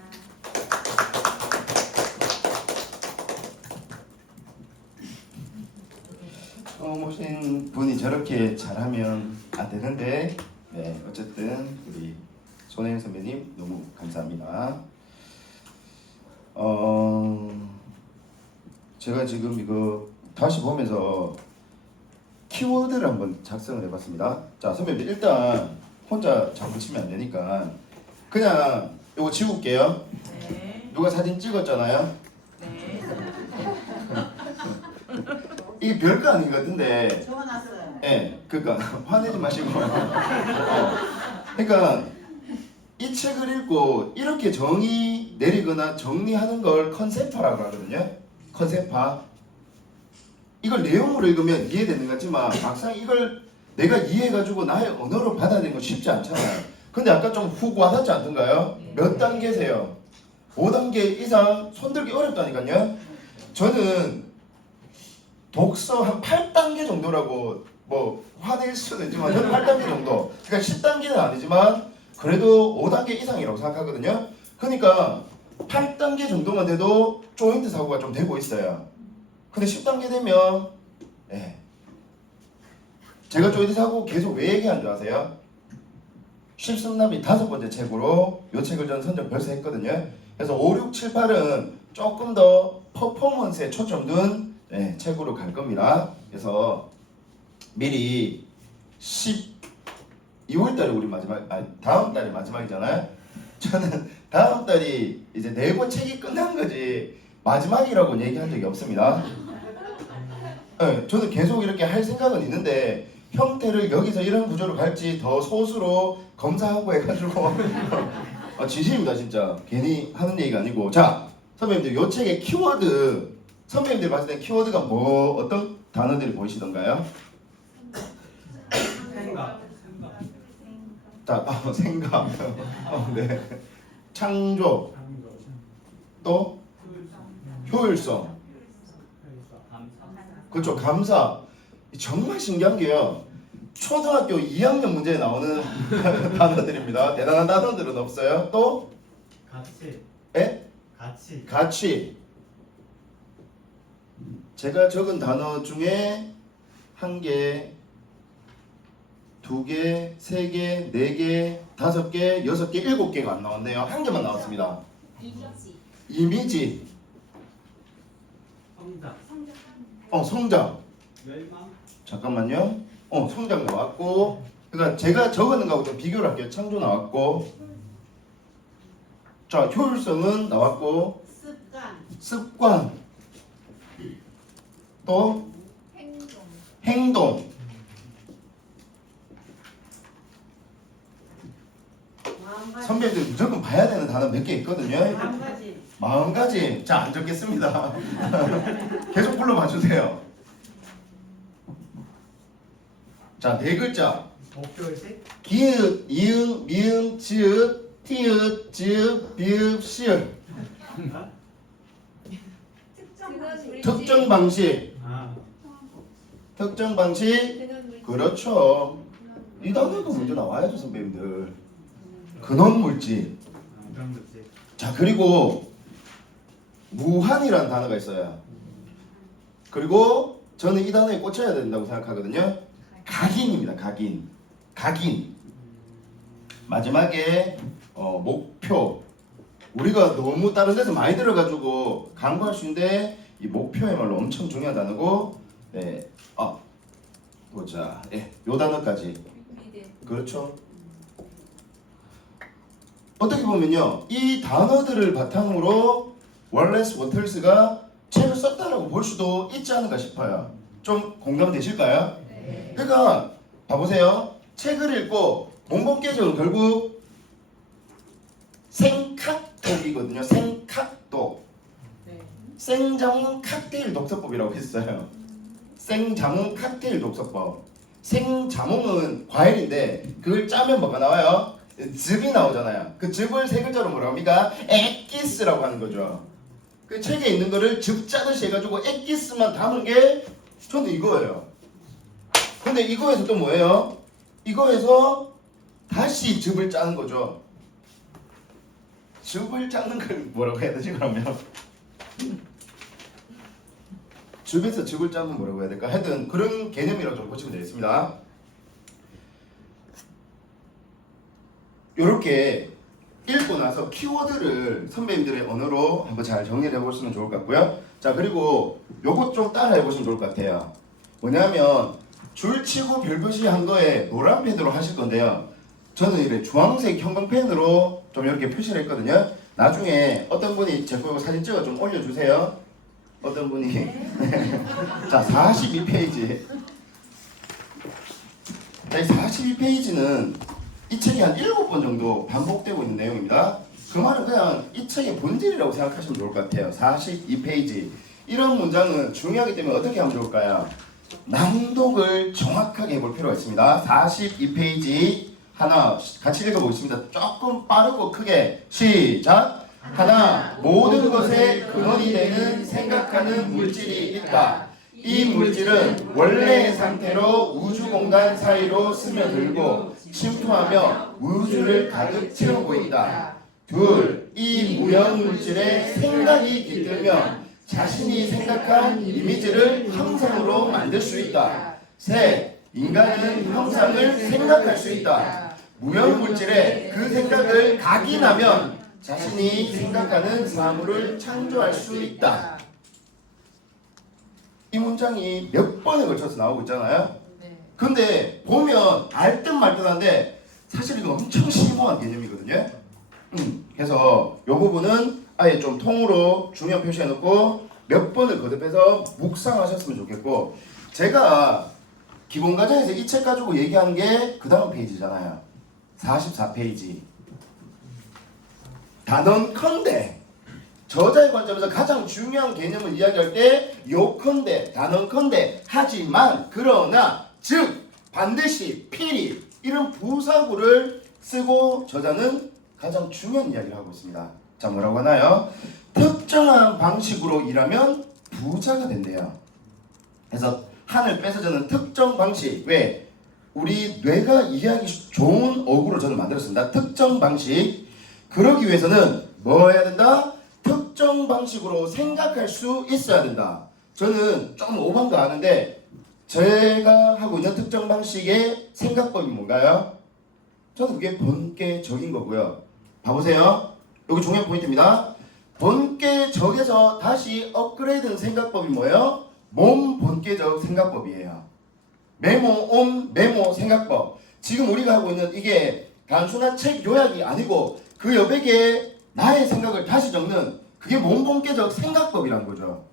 오신 분이 저렇게 잘하면 안 되는데 네, 어쨌든 우리 손혜영 선배님 너무 감사합니다. 제가 지금 이거 다시 보면서 키워드를 한번 작성을 해봤습니다. 자, 선배님 일단 혼자 자꾸 치면 안 되니까 그냥 이거 지울게요. 네. 누가 사진 찍었잖아요. 네. 이게 별거 아닌 것 같은데 적어놨어요. 네, 그러니까 화내지 마시고 그러니까 이 책을 읽고 이렇게 정의 내리거나 정리하는 걸 컨셉화라고 하거든요. 컨셉화. 이걸 내용으로 읽으면 이해되는 것 같지만 막상 이걸 내가 이해해가지고 나의 언어로 받아들이는 건 쉽지 않잖아요. 근데 아까 좀 훅 와닿지 않던가요? 몇 단계세요? 5단계 이상 손들기 어렵다니까요. 저는 독서 한 8단계 정도라고 뭐 화낼 수는 있지만 저는 8단계 정도. 그러니까 10단계는 아니지만 그래도 5단계 이상이라고 생각하거든요. 그러니까 8단계 정도만 돼도 조인트 사고가 좀 되고 있어요. 근데 10단계 되면 제가 조인트 사고 계속 왜 얘기한 줄 아세요? 실습남이 5번째 책으로 이 책을 저는 선정 벌써 했거든요. 그래서 5, 6, 7, 8은 조금 더 퍼포먼스에 초점 둔 책으로 갈 겁니다. 그래서 미리 12월달에 우리 다음 달이 마지막이잖아요. 저는 다음 달이 이제 4권 책이 끝난 거지 마지막이라고 얘기한 적이 없습니다. 저는 계속 이렇게 할 생각은 있는데 형태를 여기서 이런 구조로 갈지 더 소수로 검사하고 해가지고 진심입니다 진짜. 괜히 하는 얘기가 아니고. 자, 선배님들 이 책의 키워드 선배님들 봤을 때 키워드가 어떤 단어들이 보이시던가요? 자, 생각. 네. 창조. 또 효율성. 그렇죠. 감사. 정말 신기한 게요. 초등학교 2학년 문제에 나오는 단어들입니다. 대단한 단어들은 없어요. 또 같이. 에? 같이. 가치. 제가 적은 단어 중에 1개, 2개, 3개, 4개, 5개, 6개, 7개가 안 나왔네요. 1개만 나왔습니다. 이미지. 성장. 성장. 멸망. 잠깐만요. 성장 나왔고, 그러니까 제가 적었는 거하고 좀 비교를 할게요. 창조 나왔고, 자 효율성은 나왔고, 습관, 또 행동. 선배들 무조건 봐야 되는 단어 몇 개 있거든요. 마음가짐. 자, 안 적겠습니다. 계속 불러봐 주세요. 자, 4글자. 목표의식. 기읍, 이응, 미응, 지읒, 티읒, 지읒, 비읍, 시읒. 특정 방식. 아. 특정 방식. 그렇죠. 이 단어가 먼저 나와야죠, 선배님들. 근원 물질. 그런 거지. 자, 그리고 무한이라는 단어가 있어요. 그리고 저는 이 단어에 꽂혀야 된다고 생각하거든요. 각인입니다. 각인. 마지막에 목표. 우리가 너무 다른 데서 많이 들어가지고 간과할 수 있는데 이 목표야말로 엄청 중요한 단어고, 네, 보자, 요 단어까지. 그렇죠. 어떻게 보면요, 이 단어들을 바탕으로 월레스 워털스가 책을 썼다라고 볼 수도 있지 않을까 싶어요. 좀 공감되실까요? 네. 그러니까 봐보세요. 책을 읽고 본본계적은 결국 생칵독이거든요. 생칵독. 생자몽 칵테일 독서법이라고 했어요. 생자몽 칵테일 독서법. 생자몽은 과일인데 그걸 짜면 뭐가 나와요? 즙이 나오잖아요. 그 즙을 3글자로 뭐라고 합니까? 액기스라고 하는 거죠. 그 책에 있는 거를 즙 짜듯이 해가지고 액기스만 담은 게 저는 이거예요. 근데 이거에서 또 뭐예요? 이거에서 다시 즙을 짜는 거죠. 즙을 짜는 걸 뭐라고 해야 되지 그러면? 즙에서 즙을 짜면 뭐라고 해야 될까? 하여튼 그런 개념이라고 좀 보시면 되겠습니다. 이렇게 읽고 나서 키워드를 선배님들의 언어로 한번 잘 정리를 해보시면 좋을 것 같고요. 자, 그리고 요것 좀 따라 해보시면 좋을 것 같아요. 뭐냐면 줄치고 별표시 한 거에 노란 펜으로 하실 건데요. 저는 이렇게 주황색 형광펜으로 좀 이렇게 표시를 했거든요. 나중에 어떤 분이 제 거 사진 찍어 좀 올려주세요. 어떤 분이 자, 42페이지. 자, 이 42페이지는 이 책이 한 7번 정도 반복되고 있는 내용입니다. 그 말은 그냥 이 책의 본질이라고 생각하시면 좋을 것 같아요. 42페이지. 이런 문장은 중요하기 때문에 어떻게 하면 좋을까요? 낭독을 정확하게 해볼 필요가 있습니다. 42페이지 하나 같이 읽어보겠습니다. 조금 빠르고 크게 시작! 하나, 모든 것의 근원이 되는 생각하는 물질이 있다. 이 물질은 원래의 상태로 우주 공간 사이로 스며들고 침투하며 우주를 가득 채우고 있다. 둘, 이 무형 물질에 생각이 깃들면 자신이 생각한 이미지를 형상으로 만들 수 있다. 셋, 인간은 형상을 생각할 수 있다. 무형 물질에 그 생각을 각인하면 자신이 생각하는 사물을 창조할 수 있다. 이 문장이 몇 번에 걸쳐서 나오고 있잖아요. 근데 보면 알 듯 말 듯한데 사실 이거 엄청 심오한 개념이거든요. 그래서 이 부분은 아예 좀 통으로 중요 표시해놓고 몇 번을 거듭해서 묵상하셨으면 좋겠고, 제가 기본 과정에서 이 책 가지고 얘기하는 게 그 다음 페이지잖아요. 44페이지. 단언컨대 저자의 관점에서 가장 중요한 개념을 이야기할 때 요컨대, 단언컨대, 하지만, 그러나, 즉, 반드시, 필히 이런 부사구를 쓰고 저자는 가장 중요한 이야기를 하고 있습니다. 자, 뭐라고 하나요? 특정한 방식으로 일하면 부자가 된대요. 그래서 한을 빼서 저는 특정 방식, 왜? 우리 뇌가 이해하기 좋은 어구로 저는 만들었습니다. 특정 방식. 그러기 위해서는 뭐 해야 된다? 특정 방식으로 생각할 수 있어야 된다. 저는 좀 오반 거 아는데 제가 하고 있는 특정 방식의 생각법이 뭔가요? 저는 그게 본계적인 거고요. 봐보세요. 여기 중요한 포인트입니다. 본계적에서 다시 업그레이드된 생각법이 뭐예요? 몸 본계적 생각법이에요. 메모 생각법. 지금 우리가 하고 있는 이게 단순한 책 요약이 아니고 그 여백에 나의 생각을 다시 적는 그게 몸 본계적 생각법이란 거죠.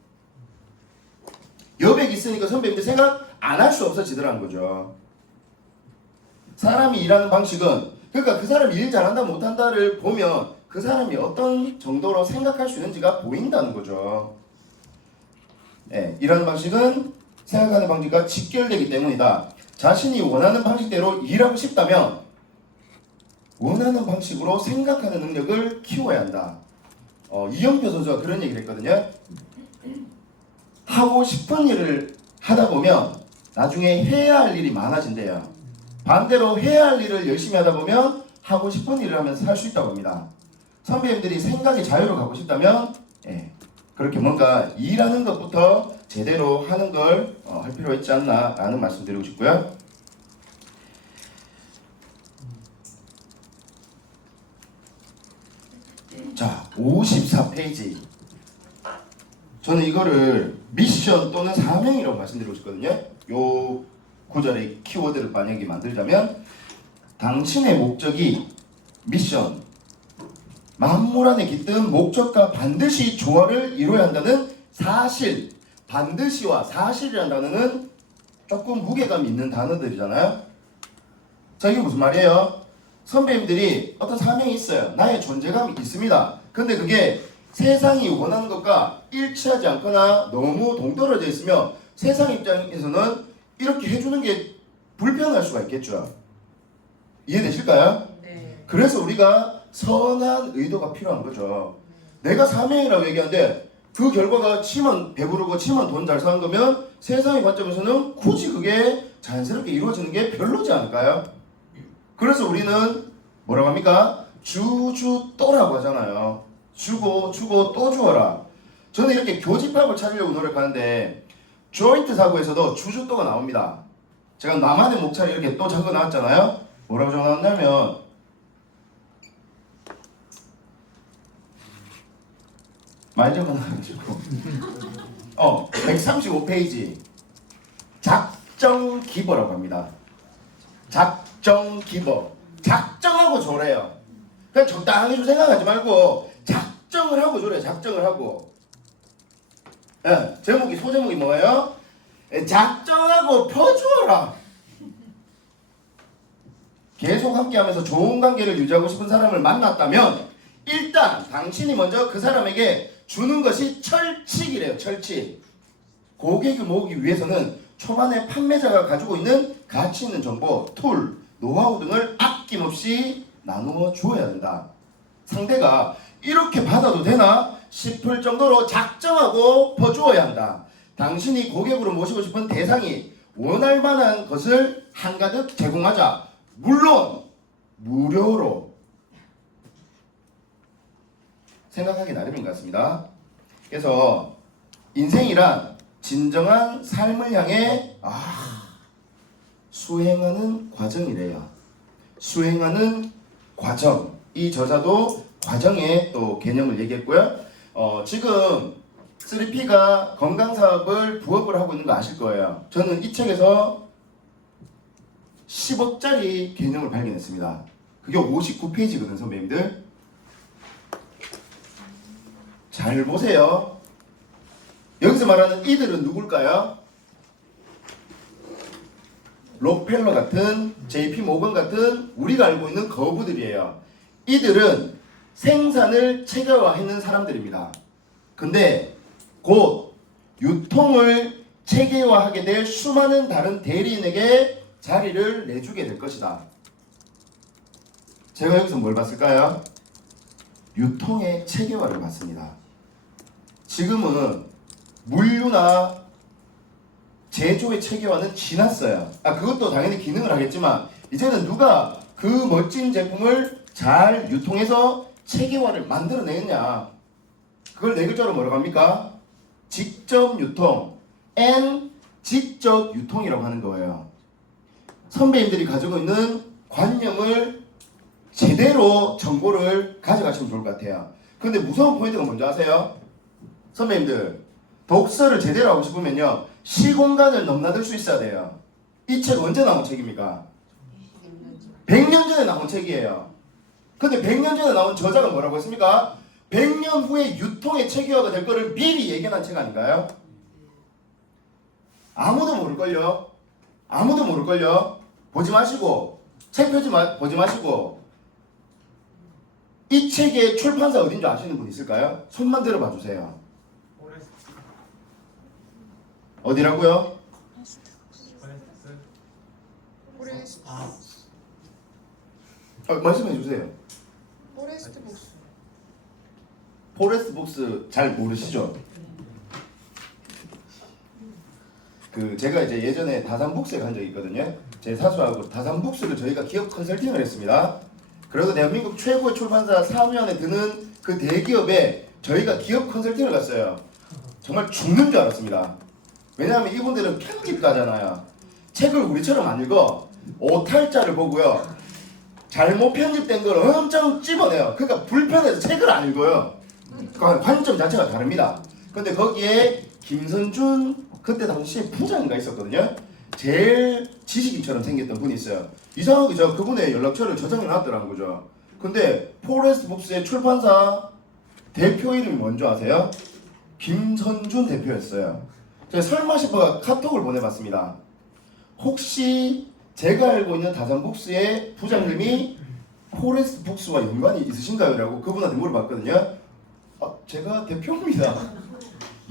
여백이 있으니까 선배님들 생각 안 할 수 없어지더라는 거죠. 사람이 일하는 방식은 그러니까 그 사람이 일 잘한다 못한다를 보면 그 사람이 어떤 정도로 생각할 수 있는지가 보인다는 거죠. 네, 일하는 방식은 생각하는 방식과 직결되기 때문이다. 자신이 원하는 방식대로 일하고 싶다면 원하는 방식으로 생각하는 능력을 키워야 한다. 이영표 선수가 그런 얘기를 했거든요. 하고 싶은 일을 하다 보면 나중에 해야 할 일이 많아진대요. 반대로 해야 할 일을 열심히 하다 보면 하고 싶은 일을 하면서 살 수 있다고 합니다. 선배님들이 생각의 자유를 갖고 싶다면 그렇게 뭔가 일하는 것부터 제대로 하는 걸 할 필요가 있지 않나 라는 말씀 드리고 싶고요. 자, 54페이지. 저는 이거를 미션 또는 사명이라고 말씀드리고 싶거든요. 요 구절의 키워드를 만약에 만들자면 당신의 목적이 미션, 만물 안에 깃든 목적과 반드시 조화를 이루어야 한다는 사실, 반드시와 사실이라는 단어는 조금 무게감 있는 단어들이잖아요. 자, 이게 무슨 말이에요? 선배님들이 어떤 사명이 있어요. 나의 존재감이 있습니다. 근데 그게 세상이 원하는 것과 일치하지 않거나 너무 동떨어져 있으면 세상 입장에서는 이렇게 해주는 게 불편할 수가 있겠죠. 이해되실까요? 네. 그래서 우리가 선한 의도가 필요한 거죠. 내가 사명이라고 얘기하는데 그 결과가 치만 배부르고 치만 돈 잘 사는 거면 세상의 관점에서는 굳이 그게 자연스럽게 이루어지는 게 별로지 않을까요? 그래서 우리는 뭐라고 합니까? 주주또라고 하잖아요. 주고 또 주어라. 저는 이렇게 교집합을 찾으려고 노력하는데 조인트 사고에서도 주주또가 나옵니다. 제가 나만의 목차를 이렇게 또 적어 놨잖아요. 뭐라고 적어 놨냐면 많이 적어 놔가지고 135페이지 작정 기버라고 합니다. 작정 기버. 작정하고 조래요. 그냥 적당히 좀 생각하지 말고 작정을 하고 조래. 작정을 하고. 제목이 소제목이 뭐예요? 작정하고 퍼주어라. 계속 함께하면서 좋은 관계를 유지하고 싶은 사람을 만났다면 일단 당신이 먼저 그 사람에게 주는 것이 철칙이래요. 철칙. 고객을 모으기 위해서는 초반에 판매자가 가지고 있는 가치 있는 정보, 툴, 노하우 등을 아낌없이 나누어 주어야 된다. 상대가 이렇게 받아도 되나 싶을 정도로 작정하고 퍼주어야 한다. 당신이 고객으로 모시고 싶은 대상이 원할 만한 것을 한가득 제공하자. 물론 무료로 생각하기 나름인 것 같습니다. 그래서 인생이란 진정한 삶을 향해 수행하는 과정이래요. 수행하는 과정. 이 저자도 과정의 또 개념을 얘기했고요. 지금 3P가 건강사업을 부업을 하고 있는 거 아실 거예요. 저는 이 책에서 10억짜리 개념을 발견했습니다. 그게 59페이지거든 선배님들. 잘 보세요. 여기서 말하는 이들은 누굴까요? 록펠러 같은 JP 모건 같은 우리가 알고 있는 거부들이에요. 이들은 생산을 체계화했는 사람들입니다. 근데 곧 유통을 체계화하게 될 수많은 다른 대리인에게 자리를 내주게 될 것이다. 제가 여기서 뭘 봤을까요? 유통의 체계화를 봤습니다. 지금은 물류나 제조의 체계화는 지났어요. 그것도 당연히 기능을 하겠지만 이제는 누가 그 멋진 제품을 잘 유통해서 체계화를 만들어내느냐. 그걸 네 글자로 뭐라고 합니까? 직접 유통, and 직접 유통이라고 하는 거예요. 선배님들이 가지고 있는 관념을 제대로 정보를 가져가시면 좋을 것 같아요. 그런데 무서운 포인트가 뭔지 아세요? 선배님들, 독서를 제대로 하고 싶으면요, 시공간을 넘나들 수 있어야 돼요. 이 책 언제 나온 책입니까? 100년 전에 나온 책이에요. 근데 100년 전에 나온 저자가 뭐라고 했습니까? 100년 후에 유통의 체계화가 될 거를 미리 예견한 책 아닌가요? 아무도 모를걸요. 아무도 모를걸요. 보지 마시고, 책 보지 마시고, 이 책의 출판사 어딘 줄 아시는 분 있을까요? 손만 들어봐 주세요. 어디라고요? 말씀해 주세요. 포레스트 북스 잘 모르시죠? 제가 이제 예전에 다산북스에 간 적이 있거든요. 제 사수하고 다산북스를 저희가 기업 컨설팅을 했습니다. 그래서 대한민국 최고의 출판사 사무위원회 드는 그 대기업에 저희가 기업 컨설팅을 갔어요. 정말 죽는 줄 알았습니다. 왜냐하면 이분들은 편집가잖아요. 책을 우리처럼 안 읽어. 오탈자를 보고요, 잘못 편집된 걸 엄청 찝어내요. 그러니까 불편해서 책을 안 읽어요. 그러니까 관점 자체가 다릅니다. 근데 거기에 김선준 그때 당시에 부장인가 있었거든요. 제일 지식인처럼 생겼던 분이 있어요. 이상하게 제가 그분의 연락처를 저장해 놨더라는 거죠. 근데 포레스트 북스의 출판사 대표 이름이 뭔지 아세요? 김선준 대표였어요. 제가 설마 싶어 카톡을 보내봤습니다. 혹시 제가 알고 있는 다산북스의 부장님이 포레스트 북스와 연관이 있으신가요? 라고 그분한테 물어봤거든요. 제가 대표입니다.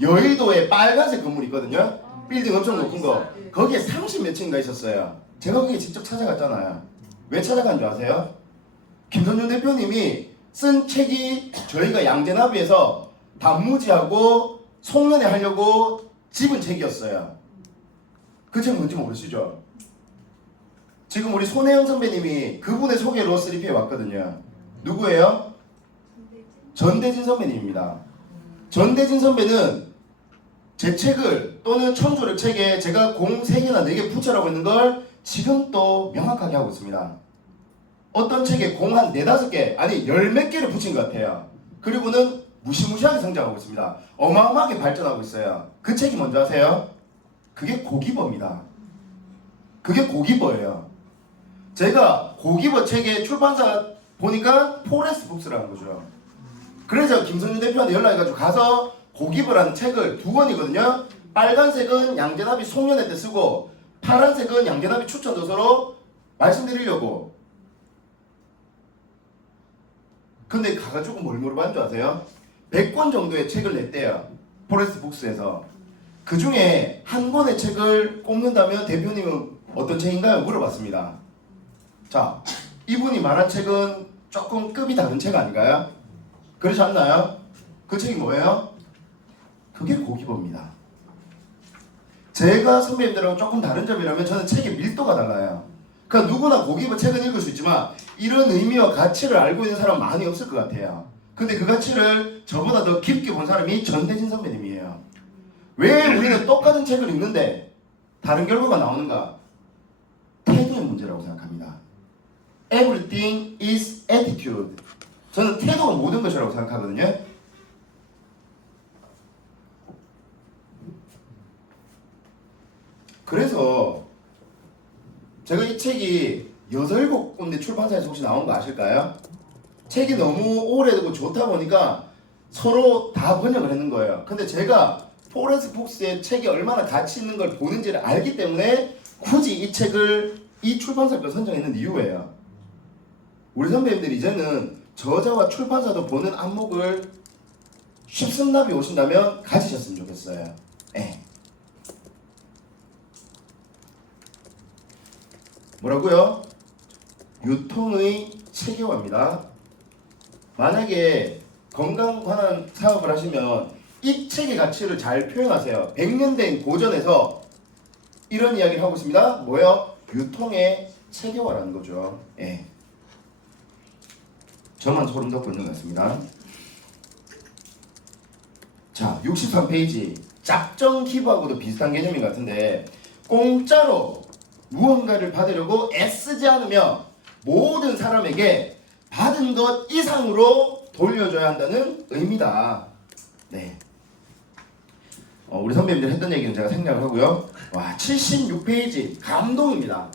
여의도에 빨간색 건물 있거든요. 빌딩 엄청 높은 거. 거기에 30몇 층인가 있었어요. 제가 거기에 직접 찾아갔잖아요. 왜 찾아간 줄 아세요? 김선준 대표님이 쓴 책이 저희가 양재나비에서 단무지하고 송년회 하려고 집은 책이었어요. 그 책 뭔지 모르시죠? 지금 우리 손혜영 선배님이 그분의 소개로 3P에 왔거든요. 누구예요? 전대진 선배님입니다. 전대진 선배는 제 책을 또는 청주를 책에 제가 공 3개나 4개 붙여라고 있는 걸 지금 또 명확하게 하고 있습니다. 어떤 책에 공 한 4, 5개 아니 10몇 개를 붙인 것 같아요. 그리고는 무시무시하게 성장하고 있습니다. 어마어마하게 발전하고 있어요. 그 책이 뭔지 아세요? 그게 고기버입니다. 그게 고기버예요. 제가 고기버 책의 출판사 보니까 포레스트 북스라는 거죠. 그래서 김선준 대표한테 연락해가지고 가서 고기버라는 책을 2권이거든요. 빨간색은 양재나비 송년회 때 쓰고 파란색은 양재나비 추천도서로 말씀드리려고. 근데 가가지고 뭘 물어봤는 줄 아세요? 100권 정도의 책을 냈대요. 포레스트 북스에서. 그 중에 한 권의 책을 꼽는다면 대표님은 어떤 책인가요? 물어봤습니다. 자, 이분이 말한 책은 조금 급이 다른 책 아닌가요? 그렇지 않나요? 그 책이 뭐예요? 그게 고기버입니다. 제가 선배님들하고 조금 다른 점이라면 저는 책의 밀도가 달라요. 그러니까 누구나 고기버 책은 읽을 수 있지만 이런 의미와 가치를 알고 있는 사람 많이 없을 것 같아요. 근데 그 가치를 저보다 더 깊게 본 사람이 전대진 선배님이에요. 왜 우리는 똑같은 책을 읽는데 다른 결과가 나오는가? 태도의 문제라고 생각합니다. Everything is attitude. 저는 태도가 모든 것이라고 생각하거든요. 그래서 제가 이 책이 6-7군데 출판사에서 혹시 나온 거 아실까요? 책이 너무 오래되고 좋다 보니까 서로 다 번역을 했는 거예요. 근데 제가 포레스트 북스의 책이 얼마나 가치 있는 걸 보는지를 알기 때문에 굳이 이 책을 이 출판사가 선정했는 이유예요. 우리 선배님들이 이제는 저자와 출판사도 보는 안목을 쉽승납이 오신다면 가지셨으면 좋겠어요. 네. 뭐라고요? 유통의 체계화입니다. 만약에 건강 관한 사업을 하시면 입체계 가치를 잘 표현하세요. 100년 된 고전에서 이런 이야기를 하고 있습니다. 뭐요? 유통의 체계화라는 거죠. 예. 저만 소름 돋고 있는 것 같습니다. 자, 63페이지. 작정 기부하고도 비슷한 개념인 것 같은데, 공짜로 무언가를 받으려고 애쓰지 않으면 모든 사람에게 받은 것 이상으로 돌려줘야 한다는 의미다. 네. 우리 선배님들 했던 얘기는 제가 생략을 하고요. 와, 76페이지. 감동입니다.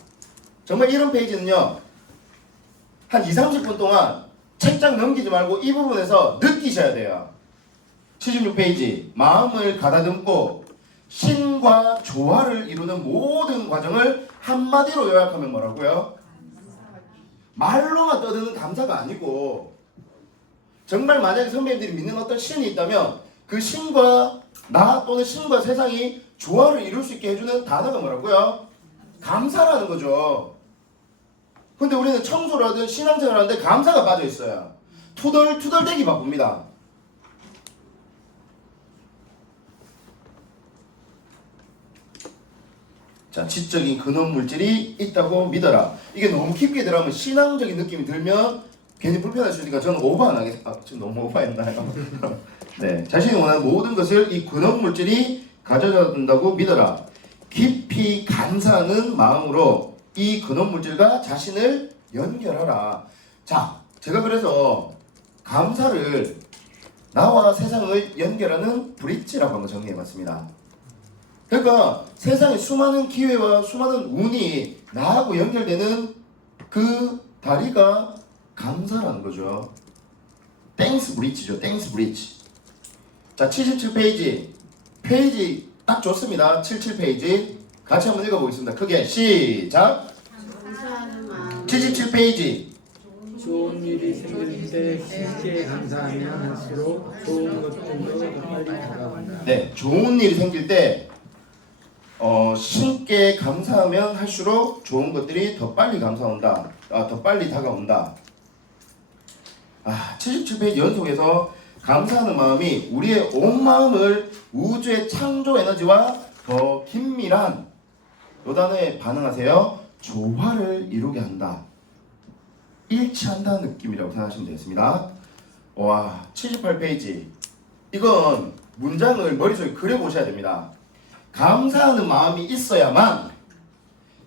정말 이런 페이지는요, 한 20-30분 동안 책장 넘기지 말고 이 부분에서 느끼셔야 돼요. 76페이지. 마음을 가다듬고 신과 조화를 이루는 모든 과정을 한마디로 요약하면 뭐라고요? 말로만 떠드는 감사가 아니고, 정말 만약에 선배님들이 믿는 어떤 신이 있다면 그 신과 나 또는 신과 세상이 조화를 이룰 수 있게 해주는 단어가 뭐라고요? 감사라는 거죠. 근데 우리는 청소를 하든 신앙생활을 하는데 감사가 빠져 있어요. 투덜투덜대기 바쁩니다. 자, 지적인 근원 물질이 있다고 믿어라. 이게 너무 깊게 들어가면 신앙적인 느낌이 들면 괜히 불편할 수 있으니까 저는 오버 안 하겠습니다. 지금 너무 오버했나요? 네, 자신이 원하는 모든 것을 이 근원 물질이 가져다 준다고 믿어라. 깊이 감사하는 마음으로 이 근원 물질과 자신을 연결하라. 자, 제가 그래서 감사를 나와 세상을 연결하는 브릿지라고 한번 정리해봤습니다. 그러니까 세상에 수많은 기회와 수많은 운이 나하고 연결되는 그 다리가 감사라는 거죠. 땡스 브릿지죠. 땡스 브릿지. 자, 77페이지. 페이지 딱 좋습니다. 77페이지. 같이 한번 읽어보겠습니다. 크게 시작. 감사하는 마음. 77페이지. 좋은 일이 생길 때 쉽게 감사하면 할수록 좋은 것들도 더 빨리 다가온다. 네, 좋은 일이 생길 때 신께 감사하면 할수록 좋은 것들이 더 빨리 감사온다. 더 빨리 다가온다. 77페이지 연속해서 감사하는 마음이 우리의 온 마음을 우주의 창조 에너지와 더 긴밀한 요 단어에 반응하세요. 조화를 이루게 한다. 일치한다는 느낌이라고 생각하시면 되겠습니다. 와, 78페이지. 이건 문장을 머릿속에 그려보셔야 됩니다. 감사하는 마음이 있어야만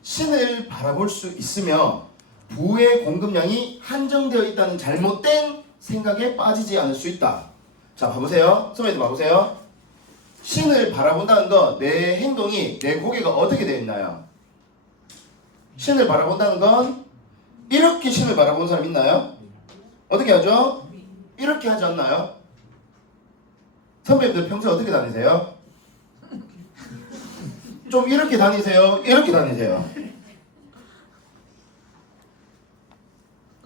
신을 바라볼 수 있으며 부의 공급량이 한정되어 있다는 잘못된 생각에 빠지지 않을 수 있다. 자, 봐보세요. 선배님 봐보세요. 신을 바라본다는 건 내 행동이, 내 고개가 어떻게 되어 있나요? 신을 바라본다는 건 이렇게 신을 바라보는 사람 있나요? 어떻게 하죠? 이렇게 하지 않나요? 선배님들 평소에 어떻게 다니세요? 좀 이렇게 다니세요? 이렇게 다니세요?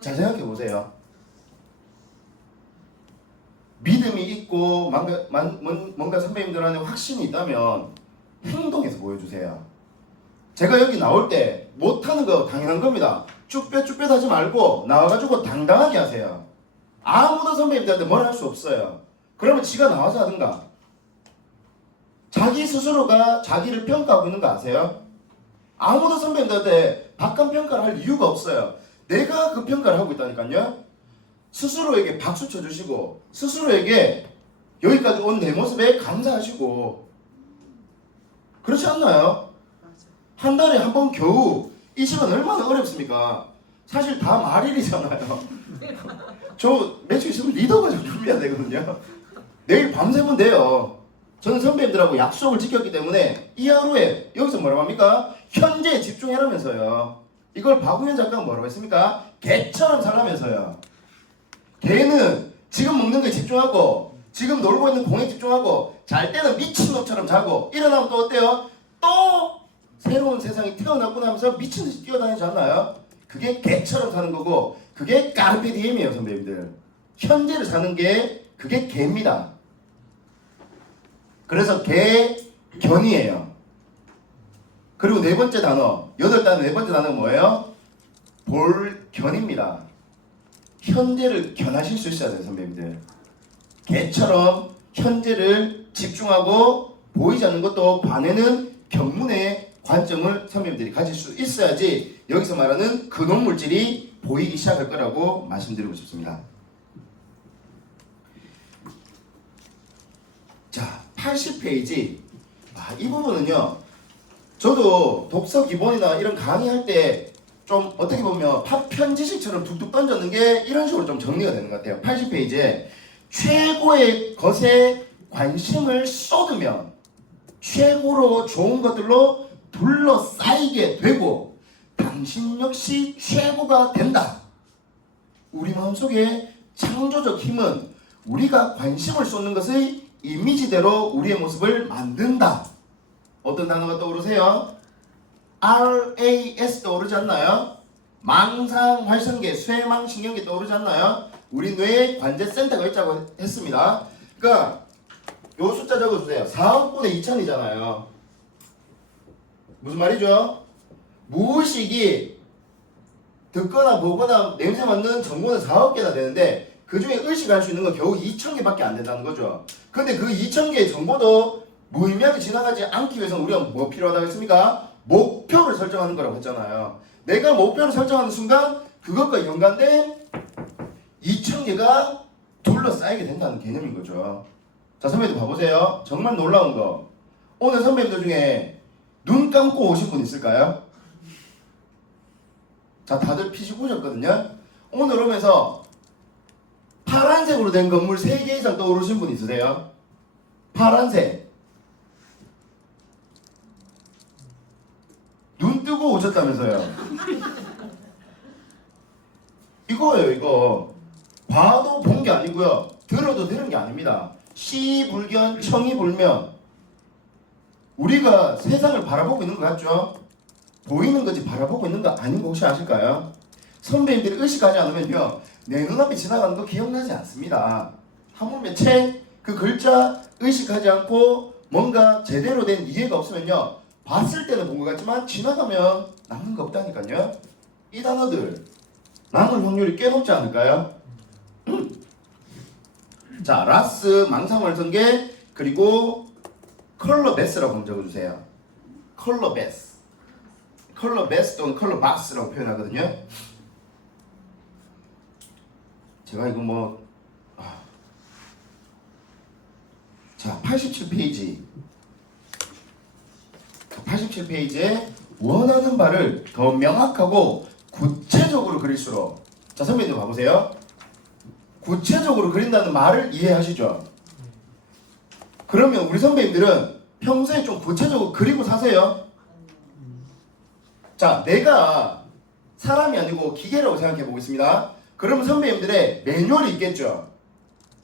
잘 생각해 보세요. 믿음이 있고 뭔가 선배님들한테 확신이 있다면 행동에서 보여주세요. 제가 여기 나올 때 못하는 거 당연한 겁니다. 쭈뼛쭈뼛 하지 말고 나와가지고 당당하게 하세요. 아무도 선배님들한테 뭘 할 수 없어요. 그러면 지가 나와서 하든가. 자기 스스로가 자기를 평가하고 있는 거 아세요? 아무도 선배님들한테 박한 평가를 할 이유가 없어요. 내가 그 평가를 하고 있다니까요. 스스로에게 박수 쳐주시고 스스로에게 여기까지 온 내 모습에 감사하시고 그렇지 않나요? 한 달에 한 번 겨우 이 시간 얼마나 어렵습니까? 사실 다 말일이잖아요. 저 며칠 있으면 리더가 좀 준비해야 되거든요. 내일 밤새면 돼요. 저는 선배님들하고 약속을 지켰기 때문에 이 하루에 여기서 뭐라고 합니까? 현재에 집중해라면서요. 이걸 박우현 작가가 뭐라고 했습니까? 개처럼 살라면서요. 개는 지금 먹는 거에 집중하고 지금 놀고 있는 공에 집중하고 잘 때는 미친놈처럼 자고 일어나면 또 어때요? 또 새로운 세상이 태어났구나 하면서 미친듯이 뛰어다니지 않나요? 그게 개처럼 사는 거고 그게 까르페 디엠이에요. 선배님들. 현재를 사는 게 그게 개입니다. 그래서 개견이에요. 그리고 네 번째 단어, 8단어 네 번째 단어는 뭐예요? 볼견입니다. 현재를 견하실 수 있어야 돼요, 선배님들. 개처럼 현재를 집중하고 보이지 않는 것도 봐내는 견문의 관점을 선배님들이 가질 수 있어야지 여기서 말하는 근원 물질이 보이기 시작할 거라고 말씀드리고 싶습니다. 자, 80페이지. 이 부분은요, 저도 독서 기본이나 이런 강의할 때 좀 어떻게 보면 파편지식처럼 툭툭 던졌는 게 이런 식으로 좀 정리가 되는 것 같아요. 80페이지에 최고의 것에 관심을 쏟으면 최고로 좋은 것들로 둘러싸이게 되고 당신 역시 최고가 된다. 우리 마음속에 창조적 힘은 우리가 관심을 쏟는 것의 이미지대로 우리의 모습을 만든다. 어떤 단어가 떠오르세요? RAS 떠오르지 않나요? 망상활성계, 쇠망신경계 떠오르지 않나요? 우리 뇌에 관제센터가 있다고 했습니다. 그러니까 요 숫자 적어주세요. 4억 분의 2000이잖아요. 무슨 말이죠? 무의식이 듣거나 보거나 냄새 맡는 정보는 4억 개나 되는데 그 중에 의식할 수 있는 건 겨우 2000개밖에 안 된다는 거죠. 근데 그 2000개의 정보도 무의미하게 지나가지 않기 위해서는 우리가 뭐 필요하다고 했습니까? 목표를 설정하는 거라고 했잖아요. 내가 목표를 설정하는 순간 그것과 연관된 2000개가 둘러싸이게 된다는 개념인 거죠. 자, 선배님들 봐보세요. 정말 놀라운 거. 오늘 선배님들 중에 눈 감고 오신 분 있을까요? 자, 다들 피식 오셨거든요. 오늘 오면서 파란색으로 된 건물 3개 이상 떠오르신 분 있으세요? 파란색. 눈 뜨고 오셨다면서요. 이거예요, 이거. 봐도 본 게 아니고요. 들어도 들은 게 아닙니다. 시불견, 청이불면. 우리가 세상을 바라보고 있는 것 같죠? 보이는 거지 바라보고 있는 거 아닌 거 혹시 아실까요? 선배님들이 의식하지 않으면요, 내 눈앞에 지나가는 거 기억나지 않습니다. 하물며 책, 그 글자 의식하지 않고 뭔가 제대로 된 이해가 없으면요, 봤을 때는 본 것 같지만 지나가면 남는 거 없다니까요. 이 단어들 남을 확률이 꽤 높지 않을까요? 자, 라스, 망상활성계, 그리고 컬러 베스라고 한번 적어주세요. 컬러 베스. 컬러 베스 또는 컬러 박스라고 표현하거든요. 제가 이거 뭐 자, 87페이지 87페이지에 원하는 바를 더 명확하고 구체적으로 그릴수록, 자, 선배님 봐보세요. 구체적으로 그린다는 말을 이해하시죠? 그러면 우리 선배님들은 평소에 좀 구체적으로 그리고 사세요. 자, 내가 사람이 아니고 기계라고 생각해 보겠습니다. 그러면 선배님들의 매뉴얼이 있겠죠?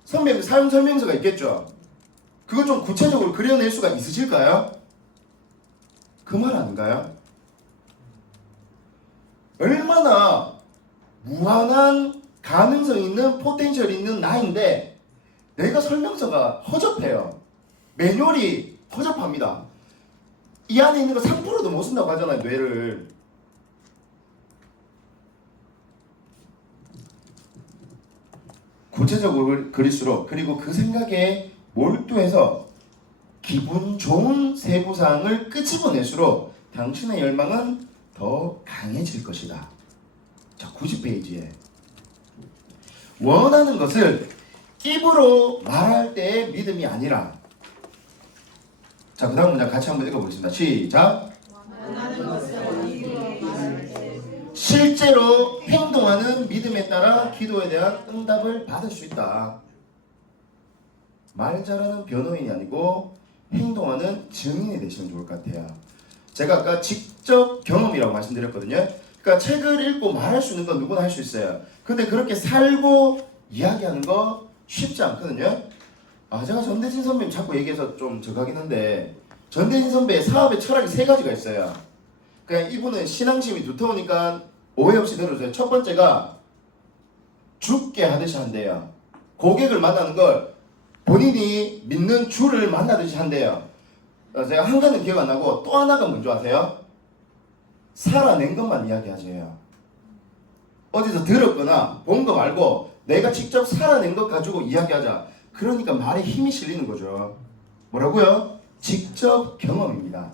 선배님들 사용 설명서가 있겠죠? 그거 좀 구체적으로 그려낼 수가 있으실까요? 그 말 아닌가요? 얼마나 무한한 가능성 있는 포텐셜이 있는 나인데 내가 설명서가 허접해요. 매뉴얼이 허접합니다. 이 안에 있는 거 3%도 못 쓴다고 하잖아요, 뇌를. 구체적으로 그릴수록, 그리고 그 생각에 몰두해서 기분 좋은 세부사항을 끄집어낼수록 당신의 열망은 더 강해질 것이다. 자, 90페이지에 원하는 것을 입으로 말할 때의 믿음이 아니라, 자, 그 다음 문장 같이 한번 읽어보겠습니다. 시작. 실제로 행동하는 믿음에 따라 기도에 대한 응답을 받을 수 있다. 말 잘하는 변호인이 아니고 행동하는 증인이 되시면 좋을 것 같아요. 제가 아까 직접 경험이라고 말씀드렸거든요. 그러니까 책을 읽고 말할 수 있는 건 누구나 할 수 있어요. 근데 그렇게 살고 이야기하는 거 쉽지 않거든요. 제가 전대진 선배님 자꾸 얘기해서 좀 저가긴 한데, 전대진 선배의 사업의 철학이 3가지가 있어요. 그냥 이분은 신앙심이 두터우니까 오해 없이 들어주세요. 첫 번째가 죽게 하듯이 한대요. 고객을 만나는 걸 본인이 믿는 주를 만나듯이 한대요. 제가 한 가지는 기억 안 나고 또 하나가 뭔지 아세요? 살아낸 것만 이야기하세요. 어디서 들었거나 본 거 말고 내가 직접 살아낸 것 가지고 이야기하자. 그러니까 말에 힘이 실리는 거죠. 뭐라고요? 직접 경험입니다.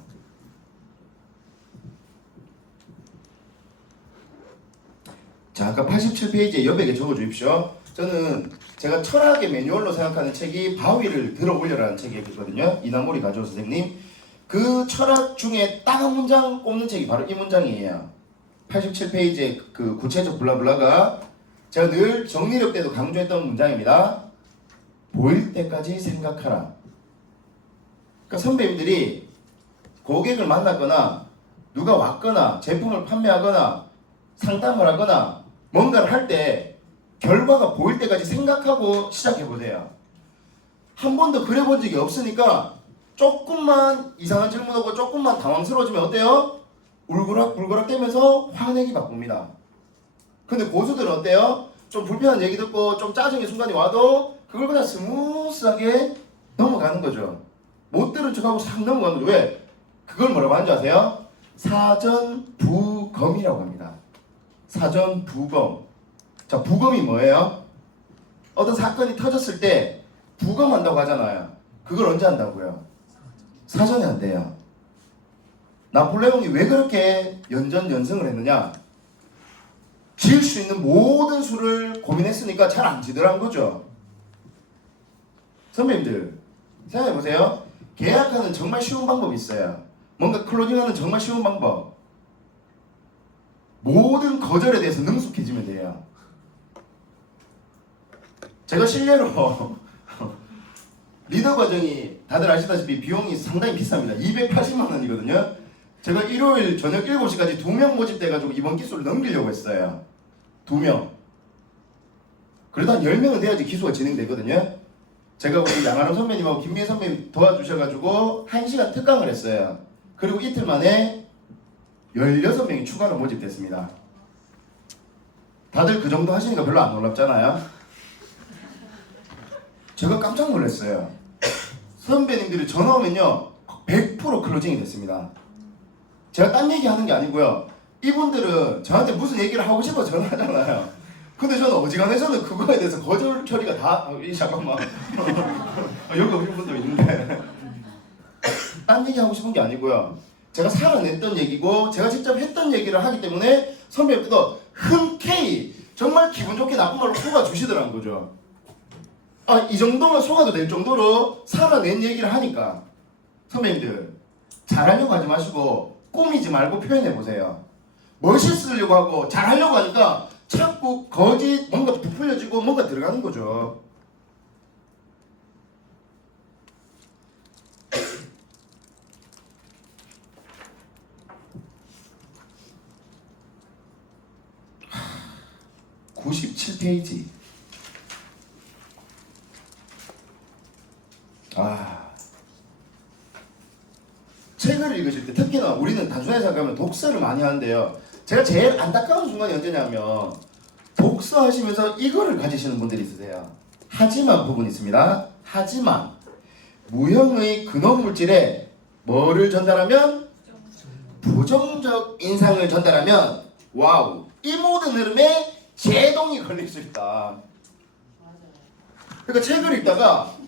자, 아까 87페이지에 여백에 적어주십시오. 저는 제가 철학의 매뉴얼로 생각하는 책이 바위를 들어 올려라는 책이거든요. 이남몰이 가져온 선생님. 그 철학 중에 딱 한 문장 꼽는 책이 바로 이 문장이에요. 87페이지의 그 구체적 블라블라가 제가 늘 정리력 때도 강조했던 문장입니다. 보일 때까지 생각하라. 그러니까 선배님들이 고객을 만났거나 누가 왔거나 제품을 판매하거나 상담을 하거나 뭔가를 할 때 결과가 보일 때까지 생각하고 시작해보세요. 한 번도 그래본 적이 없으니까 조금만 이상한 질문하고 조금만 당황스러워지면 어때요? 울그락불그락 대면서 화내기 바쁩니다. 근데 고수들은 어때요? 좀 불편한 얘기 듣고 좀 짜증의 순간이 와도 그걸 그냥 스무스하게 넘어가는 거죠. 못 들은 척하고 싹 넘어가는 거죠. 왜? 그걸 뭐라고 하는지 아세요? 사전부검이라고 합니다. 사전부검. 자, 부검이 뭐예요? 어떤 사건이 터졌을 때 부검한다고 하잖아요. 그걸 언제 한다고요? 사전에 한대요. 나폴레옹이 왜 그렇게 연전연승을 했느냐? 질 수 있는 모든 수를 고민했으니까 잘 안 지더란 거죠. 선배님들 생각해보세요. 계약하는 정말 쉬운 방법이 있어요. 뭔가 클로징하는 정말 쉬운 방법. 모든 거절에 대해서 능숙해지면 돼요. 제가 실례로 리더 과정이 다들 아시다시피 비용이 상당히 비쌉니다. 280만 원이거든요. 제가 일요일 저녁 7시까지 2명 모집돼가지고 이번 기수를 넘기려고 했어요. 2명. 그래도 한 10명은 돼야지 기수가 진행되거든요. 제가 우리 양아람 선배님하고 김미애 선배님 도와주셔가지고 1시간 특강을 했어요. 그리고 이틀 만에 16명이 추가로 모집됐습니다. 다들 그 정도 하시니까 별로 안 놀랍잖아요. 제가 깜짝 놀랐어요. 선배님들이 전화 오면요 100% 클로징이 됐습니다. 제가 딴 얘기 하는 게 아니고요. 이분들은 저한테 무슨 얘기를 하고 싶어 전화하잖아요. 근데 저는 어지간해서는 그거에 대해서 거절 처리가 다 잠깐만 여기 오신 분도 있는데 딴 얘기 하고 싶은 게 아니고요. 제가 살아냈던 얘기고 제가 직접 했던 얘기를 하기 때문에 선배님들도 흔쾌히 정말 기분 좋게 나쁜 말로 속아주시더라는 거죠. 아, 이 정도면 속아도 될 정도로 살아낸 얘기를 하니까 선배님들 잘하려고 하지 마시고 꾸미지 말고 표현해보세요. 멋있으려고 하고 잘하려고 하니까 자꾸 거짓 뭔가 부풀려지고 뭔가 들어가는 거죠. 하, 97페이지. 책을 읽으실 때 특히나 우리는 단순하게 생각하면 독서를 많이 하는데요. 제가 제일 안타까운 순간이 언제냐면 독서하시면서 이거를 가지시는 분들이 있으세요. 하지만 부분이 있습니다. 하지만 무형의 근원물질에 뭐를 전달하면? 부정적 인상을 전달하면 와우, 이 모든 흐름에 제동이 걸릴 수 있다. 그러니까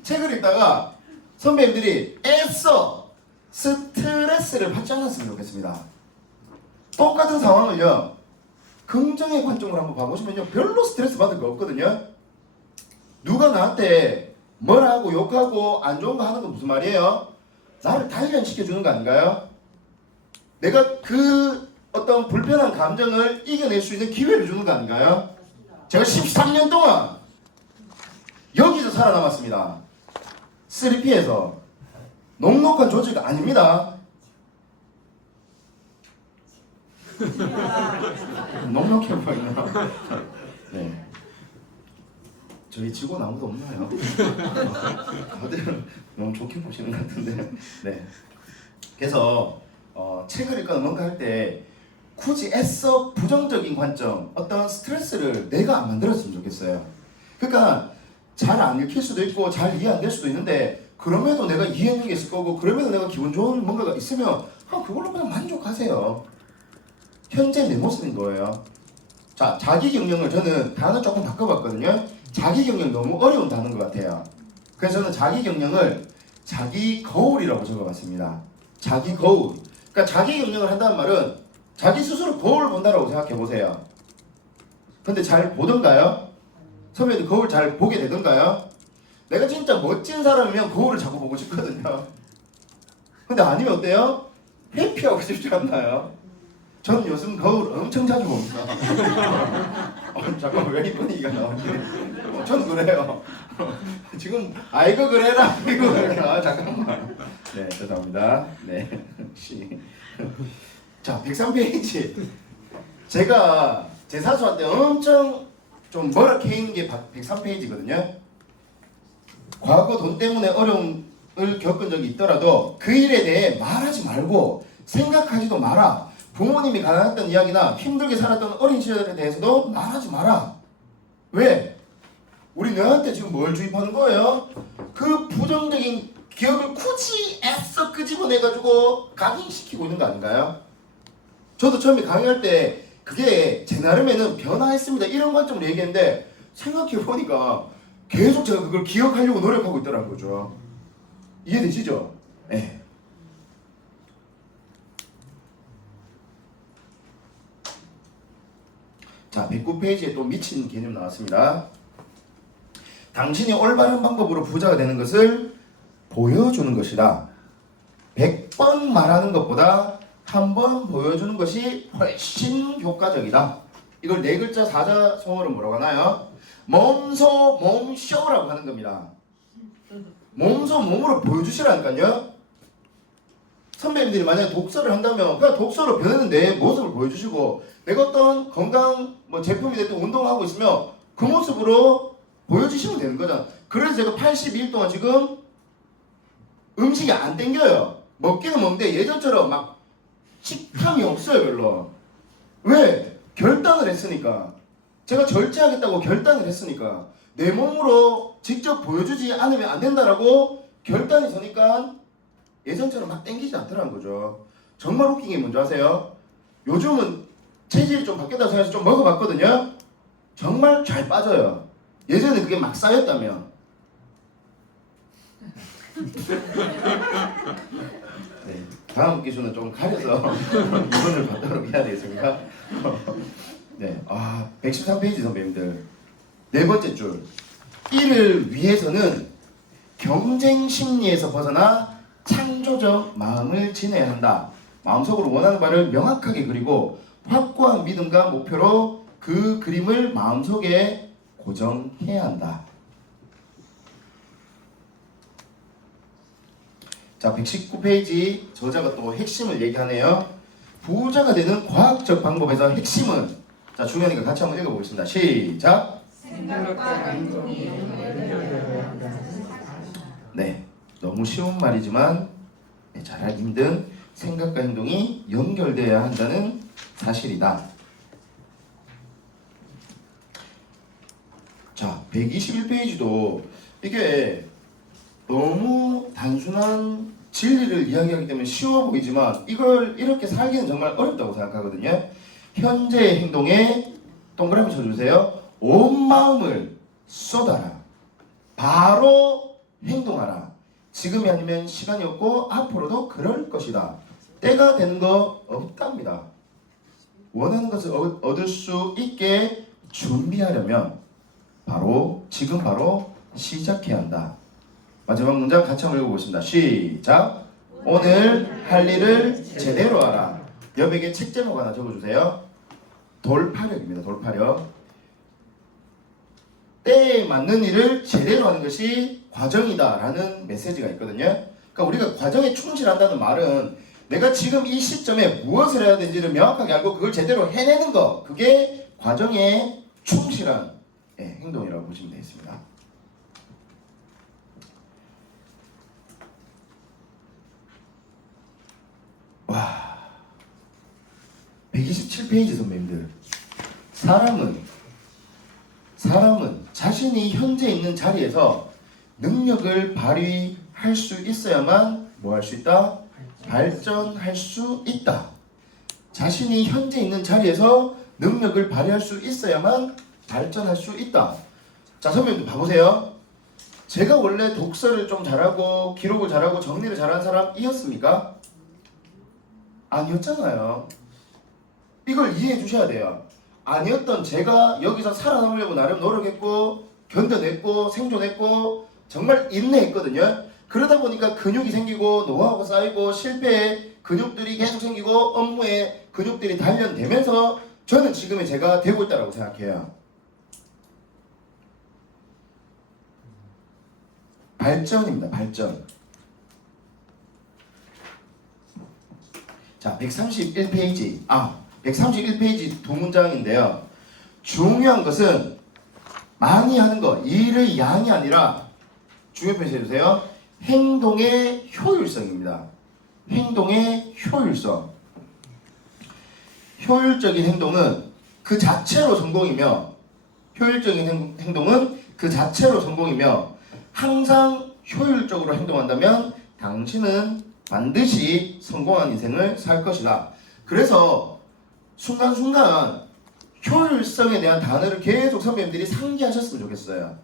책을 읽다가 선배님들이 애써 스트레스를 받지 않았으면 좋겠습니다. 똑같은 상황을요 긍정의 관점으로 한번 봐보시면요 별로 스트레스 받을 거 없거든요. 누가 나한테 뭐라 하고 욕하고 안 좋은 거 하는 건 무슨 말이에요? 나를 단련시켜주는 거 아닌가요? 내가 그 어떤 불편한 감정을 이겨낼 수 있는 기회를 주는 거 아닌가요? 제가 13년 동안 여기서 살아남았습니다. 3P에서 녹록한 조직이 아닙니다. 녹록해 보이나? 네. 저희 직원 아무도 없나요? 다들 너무 좋게 보시는 것 같은데. 네. 그래서 책을 읽거나 뭔가 할 때 굳이 애써 부정적인 관점, 어떤 스트레스를 내가 안 만들었으면 좋겠어요. 그러니까 잘 안 읽힐 수도 있고 잘 이해 안 될 수도 있는데 그럼에도 내가 이해하는 게 있을 거고 그럼에도 내가 기분 좋은 뭔가가 있으면 그걸로 그냥 만족하세요. 현재 내 모습인 거예요. 자, 자기경영을 저는 단어 조금 바꿔봤거든요. 자기경영 너무 어려운 단어인 것 같아요. 그래서 저는 자기경영을 자기거울이라고 적어봤습니다. 자기거울. 그러니까 자기경영을 한다는 말은 자기 스스로 거울을 본다라고 생각해 보세요. 근데 잘 보던가요? 선배님 거울 잘 보게 되던가요? 내가 진짜 멋진 사람이면 거울을 자꾸 보고 싶거든요. 근데 아니면 어때요? 회피하고 싶지 않나요? 저는 요즘 거울 엄청 자주 봅니다. 잠깐만 왜 이 분위기가 나오지? 저는 그래요. 지금 이거 그래라 이거 그래라 잠깐만. 네 죄송합니다. 네. 자 103페이지. 제가 제 사수한테 엄청 좀 뭐라 캐인 게 103페이지거든요. 과거 돈 때문에 어려움을 겪은 적이 있더라도 그 일에 대해 말하지 말고 생각하지도 마라. 부모님이 가난했던 이야기나 힘들게 살았던 어린 시절에 대해서도 말하지 마라. 왜? 우리 너한테 지금 뭘 주입하는 거예요? 그 부정적인 기억을 굳이 애써 끄집어내가지고 각인시키고 있는 거 아닌가요? 저도 처음에 강의할 때 그게 제 나름에는 변화했습니다 이런 관점으로 얘기했는데 생각해보니까 계속 제가 그걸 기억하려고 노력하고 있더라는 거죠. 이해되시죠? 네. 자 109페이지에 또 미친 개념 나왔습니다. 당신이 올바른 방법으로 부자가 되는 것을 보여주는 것이다. 100번 말하는 것보다 한 번 보여주는 것이 훨씬 효과적이다. 이걸 네 글자 사자성어로 뭐라고 하나요? 몸소 몸쇼라고 하는 겁니다. 몸소 몸으로 보여주시라니까요. 선배님들이 만약에 독서를 한다면 그냥 독서로 변하는 내 모습을 보여주시고 내가 어떤 건강 뭐 제품이 됐든 운동하고 있으면 그 모습으로 보여주시면 되는 거잖아. 그래서 제가 82일 동안 지금 음식이 안 땡겨요. 먹기는 먹는데 예전처럼 막 식탐이 없어요 별로. 왜? 결단을 했으니까. 제가 절제하겠다고 결단을 했으니까. 내 몸으로 직접 보여주지 않으면 안 된다라고 결단이 서니까 예전처럼 막 땡기지 않더라는 거죠. 정말 웃긴 게 뭔지 아세요? 요즘은 체질이 좀 바뀌었다고 생각해서 좀 먹어봤거든요. 정말 잘 빠져요. 예전에 그게 막 쌓였다면. 네, 다음 기준은 좀 가려서 이분을 받도록 해야 되겠습니다. 네, 113페이지 선배님들. 네 번째 줄. 이를 위해서는 경쟁 심리에서 벗어나 창조적 마음을 지내야 한다. 마음속으로 원하는 바를 명확하게 그리고 확고한 믿음과 목표로 그 그림을 마음속에 고정해야 한다. 자, 119페이지 저자가 또 핵심을 얘기하네요. 부자가 되는 과학적 방법에서 핵심은 자, 중요하니까 같이 한번 읽어보겠습니다. 시작. 생각과 행동이 연결되어야 한다. 네, 너무 쉬운 말이지만 잘하기 힘든 생각과 행동이 연결되어야 한다는 사실이다. 자, 121페이지도 이게 너무 단순한 진리를 이야기하기 때문에 쉬워 보이지만 이걸 이렇게 살기는 정말 어렵다고 생각하거든요. 현재의 행동에 동그라미 쳐주세요. 온 마음을 쏟아라. 바로 행동하라. 지금이 아니면 시간이 없고 앞으로도 그럴 것이다. 때가 되는 거 없답니다. 원하는 것을 얻을 수 있게 준비하려면 지금 바로 시작해야 한다. 마지막 문장 같이 한번 읽어보겠습니다. 시작. 오늘 할 일을 제대로 하라. 옆에게 책 제목 하나 적어주세요. 돌파력입니다. 돌파력. 때에 맞는 일을 제대로 하는 것이 과정이다라는 메시지가 있거든요. 그러니까 우리가 과정에 충실한다는 말은 내가 지금 이 시점에 무엇을 해야 되는지를 명확하게 알고 그걸 제대로 해내는 것, 그게 과정에 충실한 행동이라고 보시면 되겠습니다. 와, 127페이지 선배님들. 사람은 자신이 현재 있는 자리에서 능력을 발휘할 수 있어야만 뭐 할 수 있다? 발전할 수 있다. 자신이 현재 있는 자리에서 능력을 발휘할 수 있어야만 발전할 수 있다. 자, 선배님들 봐보세요. 제가 원래 독서를 좀 잘하고 기록을 잘하고 정리를 잘하는 사람이었습니까? 아니었잖아요. 이걸 이해해 주셔야 돼요. 아니었던 제가 여기서 살아남으려고 나름 노력했고 견뎌냈고 생존했고 정말 인내했거든요. 그러다 보니까 근육이 생기고 노하우가 쌓이고 실패에 근육들이 계속 생기고 업무에 근육들이 단련되면서 저는 지금의 제가 되고 있다고 생각해요. 발전입니다. 발전. 자, 131페이지. 131페이지 두 문장인데요. 중요한 것은 많이 하는 거, 일의 양이 아니라 중요 표시해 주세요. 행동의 효율성입니다. 행동의 효율성. 효율적인 행동은 그 자체로 성공이며 효율적인 행동은 그 자체로 성공이며 항상 효율적으로 행동한다면 당신은 반드시 성공한 인생을 살 것이다. 그래서 순간순간 효율성에 대한 단어를 계속 선배님들이 상기하셨으면 좋겠어요.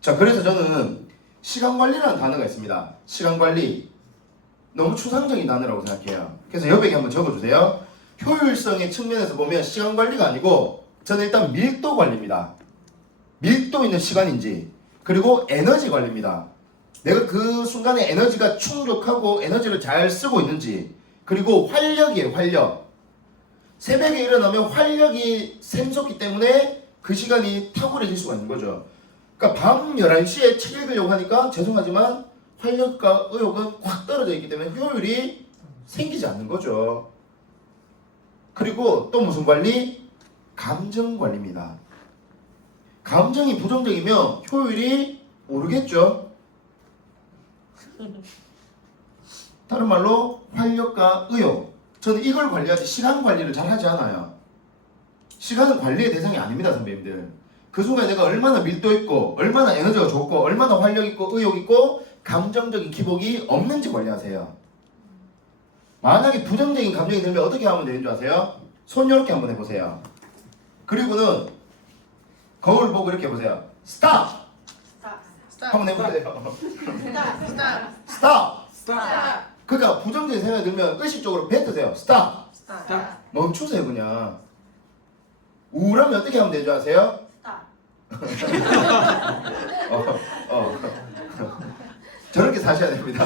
자, 그래서 저는 시간관리라는 단어가 있습니다. 시간관리. 너무 추상적인 단어라고 생각해요. 그래서 여백에 한번 적어주세요. 효율성의 측면에서 보면 시간관리가 아니고 저는 일단 밀도관리입니다. 밀도 있는 시간인지 그리고 에너지 관리입니다. 내가 그 순간에 에너지가 충족하고 에너지를 잘 쓰고 있는지 그리고 활력이에요. 활력. 새벽에 일어나면 활력이 샘솟기 때문에 그 시간이 탁월해질 수가 있는 거죠. 그러니까 밤 11시에 책 읽으려고 하니까 죄송하지만 활력과 의욕은 확 떨어져 있기 때문에 효율이 생기지 않는 거죠. 그리고 또 무슨 관리? 감정 관리입니다. 감정이 부정적이면 효율이 오르겠죠. 다른 말로 활력과 의욕. 저는 이걸 관리하지 시간 관리를 잘 하지 않아요. 시간은 관리의 대상이 아닙니다, 선배님들. 그 순간에 내가 얼마나 밀도 있고 얼마나 에너지가 좋고 얼마나 활력 있고 의욕 있고 감정적인 기복이 없는지 관리하세요. 만약에 부정적인 감정이 들면 어떻게 하면 되는 줄 아세요? 손 이렇게 한번 해보세요. 그리고는 거울 보고 이렇게 해보세요. 스탑! 한번 해보세요. 스탑! 그러니까 부정적인 생각이 들면 의식적으로 뱉으세요. 스탑! 멈추세요 그냥. 우울하면 어떻게 하면 되는 줄 아세요? 저렇게 사셔야 됩니다.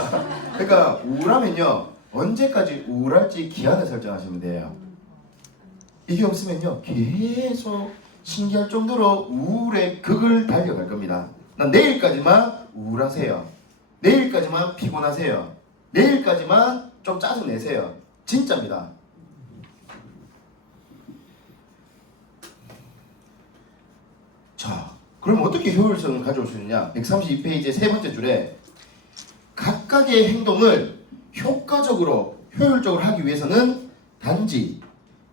그러니까 우울하면요 언제까지 우울할지 기한을 설정하시면 돼요. 이게 없으면요 계속 신기할 정도로 우울의 극을 달려갈 겁니다. 난 내일까지만 우울하세요. 내일까지만 피곤하세요. 내일까지만 좀 짜증내세요. 진짜입니다. 자, 그럼 어떻게 효율성을 가져올 수 있느냐? 132페이지의 세 번째 줄에 각각의 행동을 효과적으로 효율적으로 하기 위해서는 단지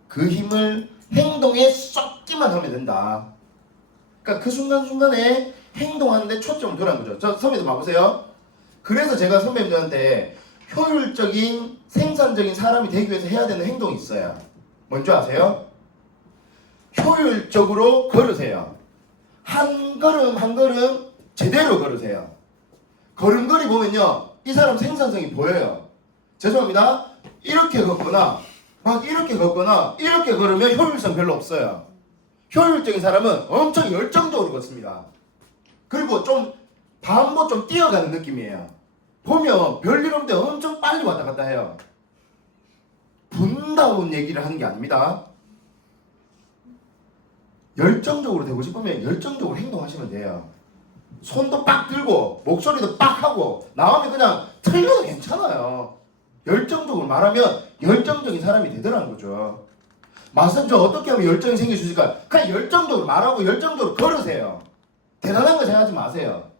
그 힘을 행동에 쏟기만 하면 된다. 그러니까 그 순간순간에 행동하는데 초점을 두라는 거죠. 저 선배님들 봐보세요. 그래서 제가 선배님들한테 효율적인 생산적인 사람이 되기 위해서 해야 되는 행동이 있어요. 뭔지 아세요? 효율적으로 걸으세요. 한 걸음 한 걸음 제대로 걸으세요. 걸음걸이 보면요 이 사람 생산성이 보여요. 죄송합니다. 이렇게 걷거나 막 이렇게 걷거나 이렇게 걸으면 효율성 별로 없어요. 효율적인 사람은 엄청 열정적으로 걷습니다. 그리고 좀 반보 좀 뛰어가는 느낌이에요. 보면 별일 없는데 엄청 빨리 왔다 갔다 해요. 분다운 얘기를 하는 게 아닙니다. 열정적으로 되고 싶으면 열정적으로 행동하시면 돼요. 손도 빡 들고 목소리도 빡 하고 나오면 그냥 틀려도 괜찮아요. 열정적으로 말하면 열정적인 사람이 되더라는 거죠. 마스터 저 어떻게 하면 열정이 생길 수 있을까요? 그냥 열정적으로 말하고 열정적으로 걸으세요. 대단한 거 생각하지 마세요.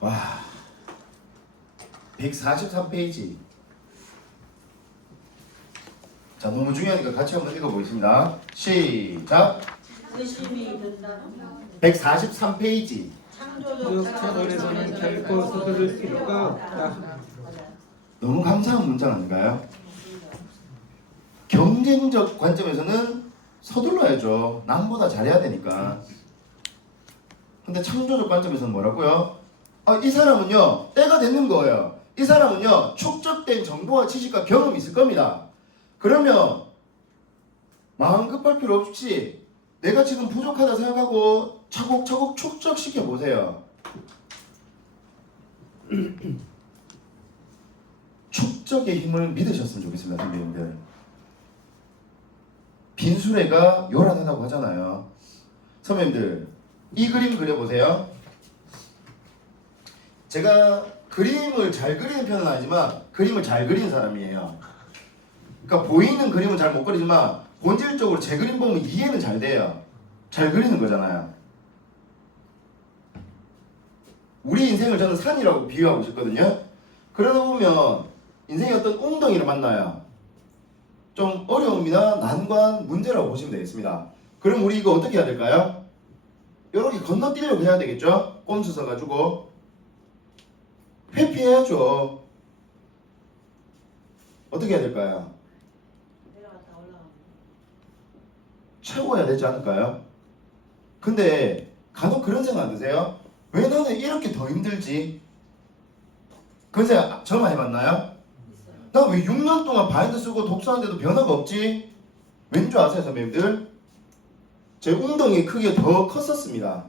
와, 143페이지. 자, 너무 중요하니까 같이 한번 읽어보겠습니다. 시작. 의심이 든다. 143페이지. 창조적 차원에서는 결코 서두를 필요가 없다. 너무 감사한 문장 아닌가요? 경쟁적 관점에서는 서둘러야죠. 남보다 잘해야 되니까. 근데 창조적 관점에서는 뭐라고요? 이 사람은요 때가 됐는 거예요. 이 사람은요 축적된 정보와 지식과 경험이 있을 겁니다. 그러면 마음 급할 필요 없이 내가 지금 부족하다 생각하고 차곡차곡 축적시켜 보세요. 축적의 힘을 믿으셨으면 좋겠습니다, 선배님들. 빈수레가 요란하다고 하잖아요. 선배님들 이 그림 그려보세요. 제가 그림을 잘 그리는 편은 아니지만 그림을 잘 그리는 사람이에요. 그러니까 보이는 그림은 잘 못 그리지만 본질적으로 제 그림 보면 이해는 잘 돼요. 잘 그리는 거잖아요. 우리 인생을 저는 산이라고 비유하고 싶거든요. 그러다 보면 인생의 어떤 웅덩이를 만나요. 좀 어려움이나 난관, 문제라고 보시면 되겠습니다. 그럼 우리 이거 어떻게 해야 될까요? 이렇게 건너뛰려고 해야 되겠죠? 꼼수 써가지고 회피해야죠. 어떻게 해야 될까요? 내려갔다 올라가. 채워야 되지 않을까요? 근데 간혹 그런 생각 안 드세요? 왜 나는 이렇게 더 힘들지? 그런 생각 저만 해봤나요? 나 왜 6년 동안 바인드 쓰고 독서하는데도 변화가 없지? 왠 줄 아세요, 선배님들? 제 웅덩이 크기가 더 컸었습니다.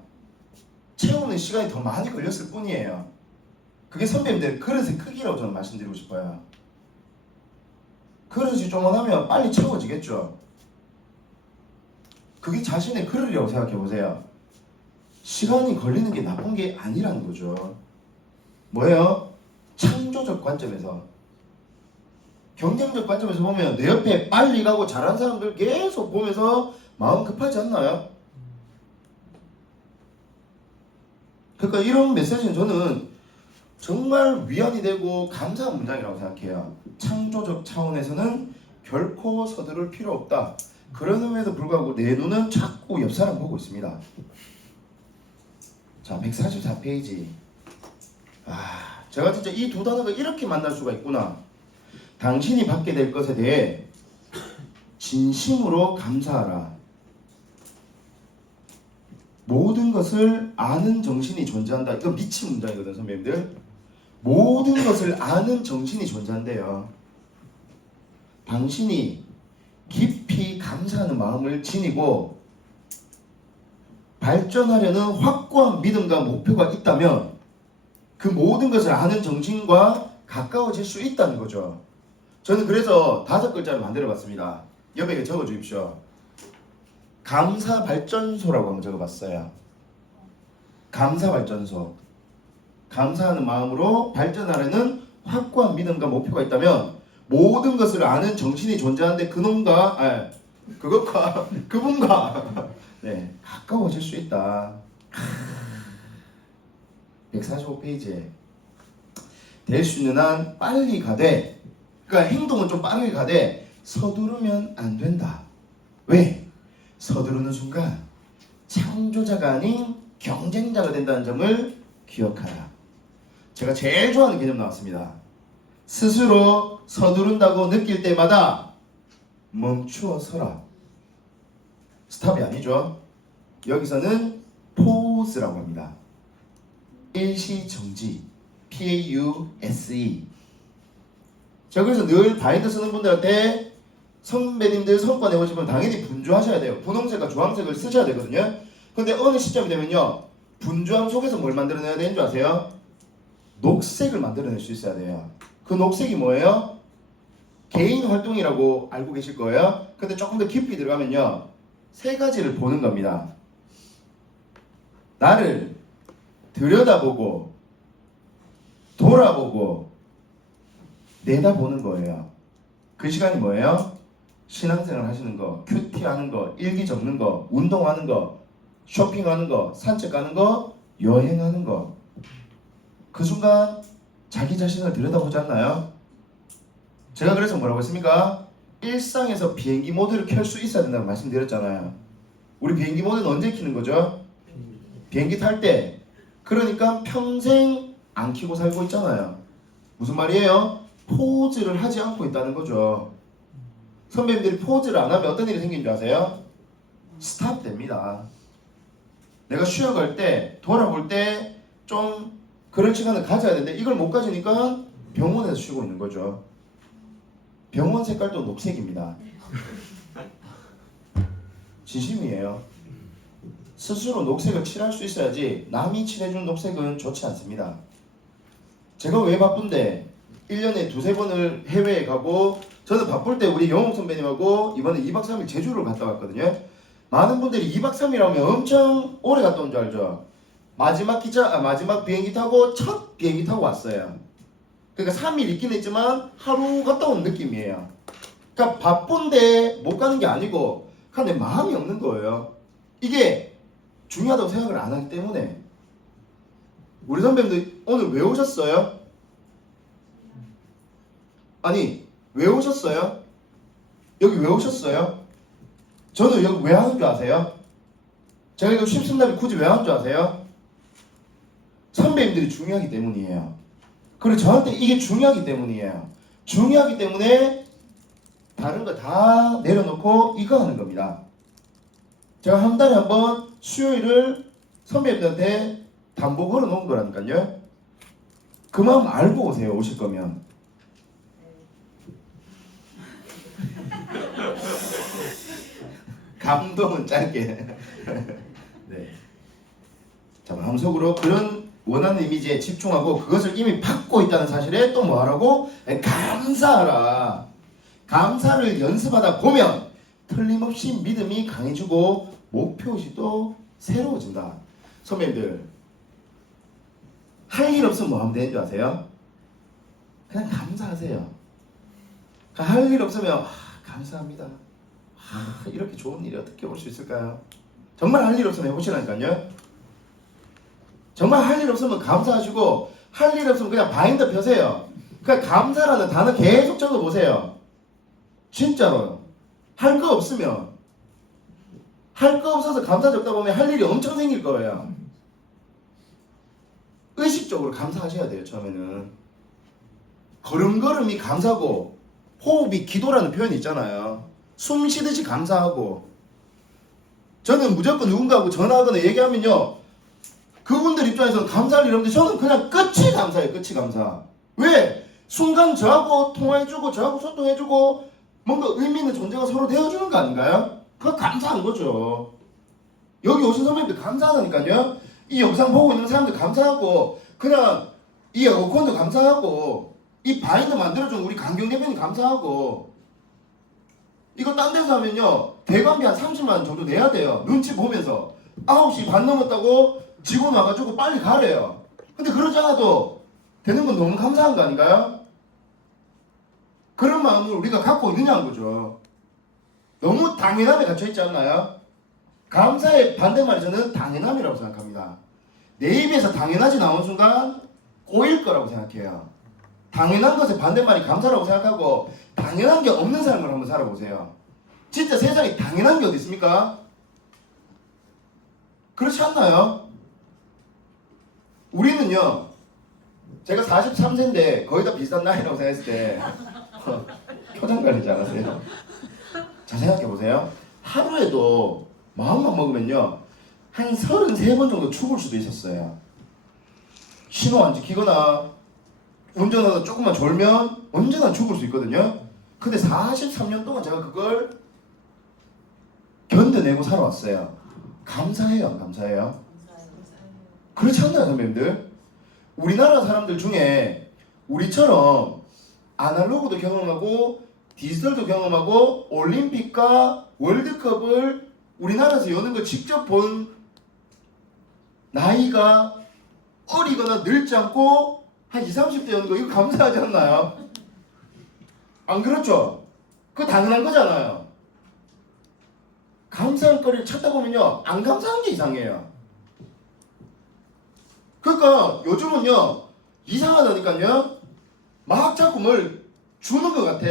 채우는 시간이 더 많이 걸렸을 뿐이에요. 그게 선배님들 그릇의 크기라고 저는 말씀드리고 싶어요. 그릇이 조만하면 빨리 채워지겠죠. 그게 자신의 그릇이라고 생각해 보세요. 시간이 걸리는 게 나쁜 게 아니라는 거죠. 뭐예요? 창조적 관점에서, 경쟁적 관점에서 보면 내 옆에 빨리 가고 잘하는 사람들 계속 보면서 마음 급하지 않나요? 그러니까 이런 메시지는 저는 정말 위안이 되고 감사한 문장이라고 생각해요. 창조적 차원에서는 결코 서두를 필요 없다. 그럼에도 불구하고 내 눈은 자꾸 옆 사람 보고 있습니다. 자, 144페이지. 제가 진짜 이 두 단어가 이렇게 만날 수가 있구나. 당신이 받게 될 것에 대해 진심으로 감사하라. 모든 것을 아는 정신이 존재한다. 이거 미친 문장이거든, 선배님들. 모든 것을 아는 정신이 존재한대요. 당신이 깊이 감사하는 마음을 지니고 발전하려는 확고한 믿음과 목표가 있다면 그 모든 것을 아는 정신과 가까워질 수 있다는 거죠. 저는 그래서 5글자를 만들어 봤습니다. 옆에 적어 주십시오. 감사발전소라고 한번 적어봤어요. 감사발전소. 감사하는 마음으로 발전하려는 확고한 믿음과 목표가 있다면 모든 것을 아는 정신이 존재하는데 그분과 네, 가까워질 수 있다. 145페이지에 될 수 있는 한 빨리 가되, 그러니까 행동은 좀 빠르게 가되 서두르면 안 된다. 왜? 서두르는 순간 창조자가 아닌 경쟁자가 된다는 점을 기억하라. 제가 제일 좋아하는 개념 나왔습니다. 스스로 서두른다고 느낄 때마다 멈추어 서라. 스탑이 아니죠. 여기서는 pause라고 합니다. 일시정지, PAUSE. 자, 그래서 늘 바인드 쓰는 분들한테 선배님들 성과 내고 싶으면 당연히 분주하셔야 돼요. 분홍색과 주황색을 쓰셔야 되거든요. 근데 어느 시점이 되면요, 분주함 속에서 뭘 만들어내야 되는 줄 아세요? 녹색을 만들어낼 수 있어야 돼요. 그 녹색이 뭐예요? 개인 활동이라고 알고 계실 거예요. 근데 조금 더 깊이 들어가면요, 3가지를 보는 겁니다. 나를 들여다보고 돌아보고 내다보는 거예요. 그 시간이 뭐예요? 신앙생활 하시는 거, 큐티 하는 거, 일기 적는 거, 운동하는 거, 쇼핑하는 거, 산책 가는 거, 여행하는 거. 그 순간 자기 자신을 들여다보지 않나요? 제가 그래서 뭐라고 했습니까? 일상에서 비행기 모드를 켤 수 있어야 된다고 말씀드렸잖아요. 우리 비행기 모드는 언제 켜는 거죠? 비행기 탈 때. 그러니까 평생 안 켜고 살고 있잖아요. 무슨 말이에요? 포즈를 하지 않고 있다는 거죠. 선배님들이 포즈를 안 하면 어떤 일이 생기는 줄 아세요? 스탑 됩니다. 내가 쉬어갈 때, 돌아볼 때 좀 그런 시간을 가져야 되는데 이걸 못 가지니까 병원에서 쉬고 있는 거죠. 병원 색깔도 녹색입니다. 진심이에요. 스스로 녹색을 칠할 수 있어야지 남이 칠해준 녹색은 좋지 않습니다. 제가 왜 바쁜데 1년에 두세 번을 해외에 가고 저는 바쁠 때 우리 영웅 선배님하고 이번에 2박 3일 제주를 갔다 왔거든요. 많은 분들이 2박 3일 하면 엄청 오래 갔다 온 줄 알죠? 마지막 비행기 타고 첫 비행기 타고 왔어요. 그러니까 3일 있긴 했지만 하루 갔다 온 느낌이에요. 그러니까 바쁜데 못 가는 게 아니고 근데 마음이 없는 거예요. 이게 중요하다고 생각을 안 하기 때문에. 우리 선배님들 오늘 왜 오셨어요? 아니 왜 오셨어요? 여기 왜 오셨어요? 저는 여기 왜 하는 줄 아세요? 제가 이거 쉽습나비 굳이 왜 하는 줄 아세요? 선배님들이 중요하기 때문이에요. 그리고 저한테 이게 중요하기 때문이에요. 중요하기 때문에 다른 거 다 내려놓고 이거 하는 겁니다. 제가 한 달에 한 번 수요일을 선배님들한테 담보 걸어 놓은 거라니까요. 그 마음 알고 오세요. 오실 거면. 감동은 짧게. 네. 자, 마음속으로 그런 원하는 이미지에 집중하고 그것을 이미 받고 있다는 사실에 또 뭐하라고? 감사하라. 감사를 연습하다 보면 틀림없이 믿음이 강해지고 목표의식도 새로워진다. 선배님들 할 일 없으면 뭐 하면 되는 줄 아세요? 그냥 감사하세요. 할 일 없으면 감사합니다. 이렇게 좋은 일이 어떻게 올 수 있을까요? 정말 할 일 없으면 해보시라니까요. 정말 할 일 없으면 감사하시고 할 일 없으면 그냥 바인더 펴세요. 그러니까 감사라는 단어 계속 적어보세요. 진짜로요. 할 거 없으면 할 거 없어서 감사 적다 보면 할 일이 엄청 생길 거예요. 의식적으로 감사하셔야 돼요. 처음에는 걸음걸음이 감사고 호흡이 기도라는 표현이 있잖아요. 숨 쉬듯이 감사하고. 저는 무조건 누군가하고 전화하거나 얘기하면요 그분들 입장에서는 감사할 일 없는데 저는 그냥 끝이 감사해요. 끝이 감사. 왜? 순간 저하고 통화해주고 저하고 소통해주고 뭔가 의미 있는 존재가 서로 되어주는 거 아닌가요? 그거 감사한 거죠. 여기 오신 선배님들 감사하다니까요. 이 영상 보고 있는 사람들 감사하고 그냥 이 에어컨도 감사하고 이 바인더 만들어준 우리 강경 대표님 감사하고 이거 딴 데서 하면요 대관비 한 30만 원 정도 내야 돼요. 눈치 보면서 9시 반 넘었다고 직원 와가지고 빨리 가래요. 근데 그러지 않아도 되는 건 너무 감사한 거 아닌가요? 그런 마음을 우리가 갖고 있느냐는 거죠. 너무 당연함에 갇혀있지 않나요? 감사의 반대말이 저는 당연함이라고 생각합니다. 내 입에서 당연하지 나온 순간 꼬일 거라고 생각해요. 당연한 것의 반대말이 감사라고 생각하고 당연한 게 없는 삶을 한번 살아보세요. 진짜 세상에 당연한 게 어디 있습니까? 그렇지 않나요? 우리는요 제가 43세인데 거의 다 비슷한 나이라고 생각했을 때 표정 관리지 않았어요? 자 생각해보세요. 하루에도 마음만 먹으면요 한 33번 정도 죽을 수도 있었어요. 신호 안 지키거나 운전하다 조금만 졸면 언제나 죽을 수 있거든요. 근데 43년 동안 제가 그걸 견뎌내고 살아왔어요. 감사해요 안 감사해요? 그렇지 않나요 선배님들? 우리나라 사람들 중에 우리처럼 아날로그도 경험하고 디지털도 경험하고 올림픽과 월드컵을 우리나라에서 여는 걸 직접 본 나이가 어리거나 늙지 않고 한 20, 30대 여는 거 이거 감사하지 않나요? 안 그렇죠? 그거 당연한 거잖아요. 감사할 거리를 찾다 보면요 안 감사한 게 이상해요. 그러니까 요즘은요 이상하다니까요 막 자꾸 뭘 주는 것 같아.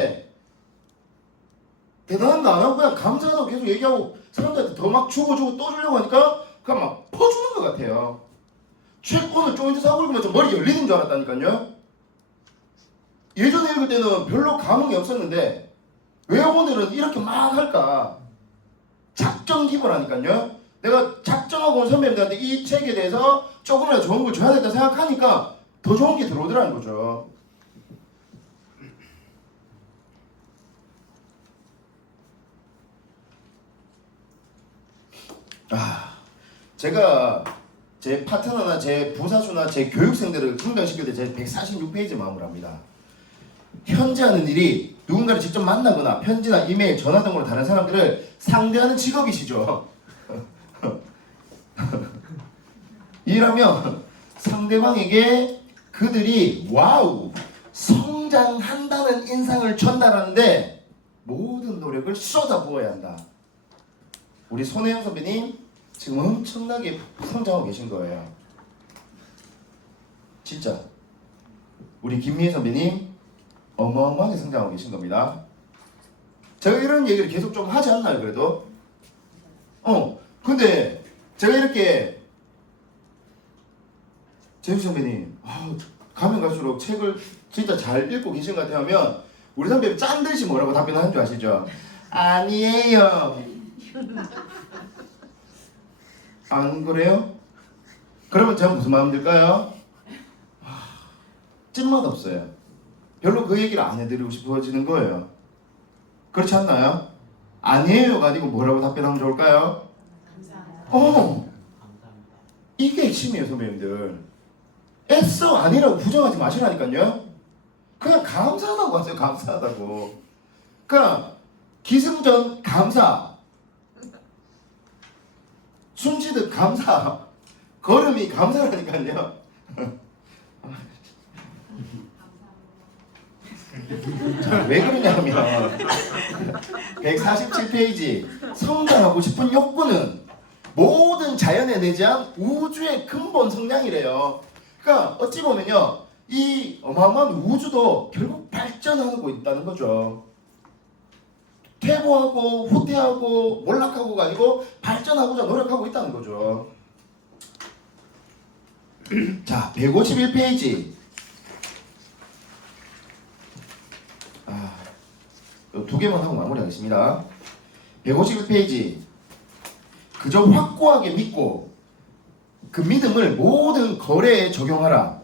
대단한 거 안 하고 그냥 감사하다고 계속 얘기하고 사람들한테 더 막 주고 또 주려고 하니까 그냥 막 퍼주는 것 같아요. 오늘 조인트 사고 읽으면서 머리 열리는 줄 알았다니까요. 예전에 읽을 때는 별로 감흥이 없었는데 왜 오늘은 이렇게 막 할까? 작정 기본하니까요. 내가 작정하고 온 선배님들한테 이 책에 대해서 조금이라도 좋은 걸 줘야 된다 생각하니까 더 좋은 게 들어오더라는 거죠. 제가 제 파트너나 제 부사수나 제 교육생들을 성장시킬 때 제 146페이지 마음을 합니다. 현재 하는 일이 누군가를 직접 만나거나 편지나 이메일, 전화 등으로 다른 사람들을 상대하는 직업이시죠. 이라면 상대방에게 그들이 와우 성장한다는 인상을 전달하는데 모든 노력을 쏟아부어야 한다. 우리 손혜영 선배님 지금 엄청나게 성장하고 계신 거예요. 진짜. 우리 김미애 선배님 어마어마하게 성장하고 계신 겁니다. 제가 이런 얘기를 계속 좀 하지 않나요, 그래도? 근데 제가 이렇게 재윤 선배님 가면 갈수록 책을 진짜 잘 읽고 계신 것 같아요 하면 우리 선배님 짠듯이 뭐라고 답변하는 줄 아시죠? 아니에요. 안 그래요? 그러면 제가 무슨 마음 들까요? 찐맛 없어요. 별로 그 얘기를 안 해드리고 싶어지는 거예요. 그렇지 않나요? 아니에요가 아니고 뭐라고 답변하면 좋을까요? 이게 핵심이에요, 선배님들. 애써 아니라고 부정하지 마시라니까요. 그냥 감사하다고 하세요. 감사하다고. 그냥 기승전 감사, 숨쉬듯 감사, 걸음이 감사라니까요. 자, 왜 그러냐면 147페이지 성장하고 싶은 욕구는 모든 자연에 내재한 우주의 근본 성향이래요. 그러니까 어찌 보면요 이 어마어마한 우주도 결국 발전하고 있다는 거죠. 퇴보하고 후퇴하고 몰락하고가 아니고 발전하고자 노력하고 있다는 거죠. 자, 151페이지. 두 개만 하고 마무리하겠습니다. 151페이지. 그저 확고하게 믿고 그 믿음을 모든 거래에 적용하라.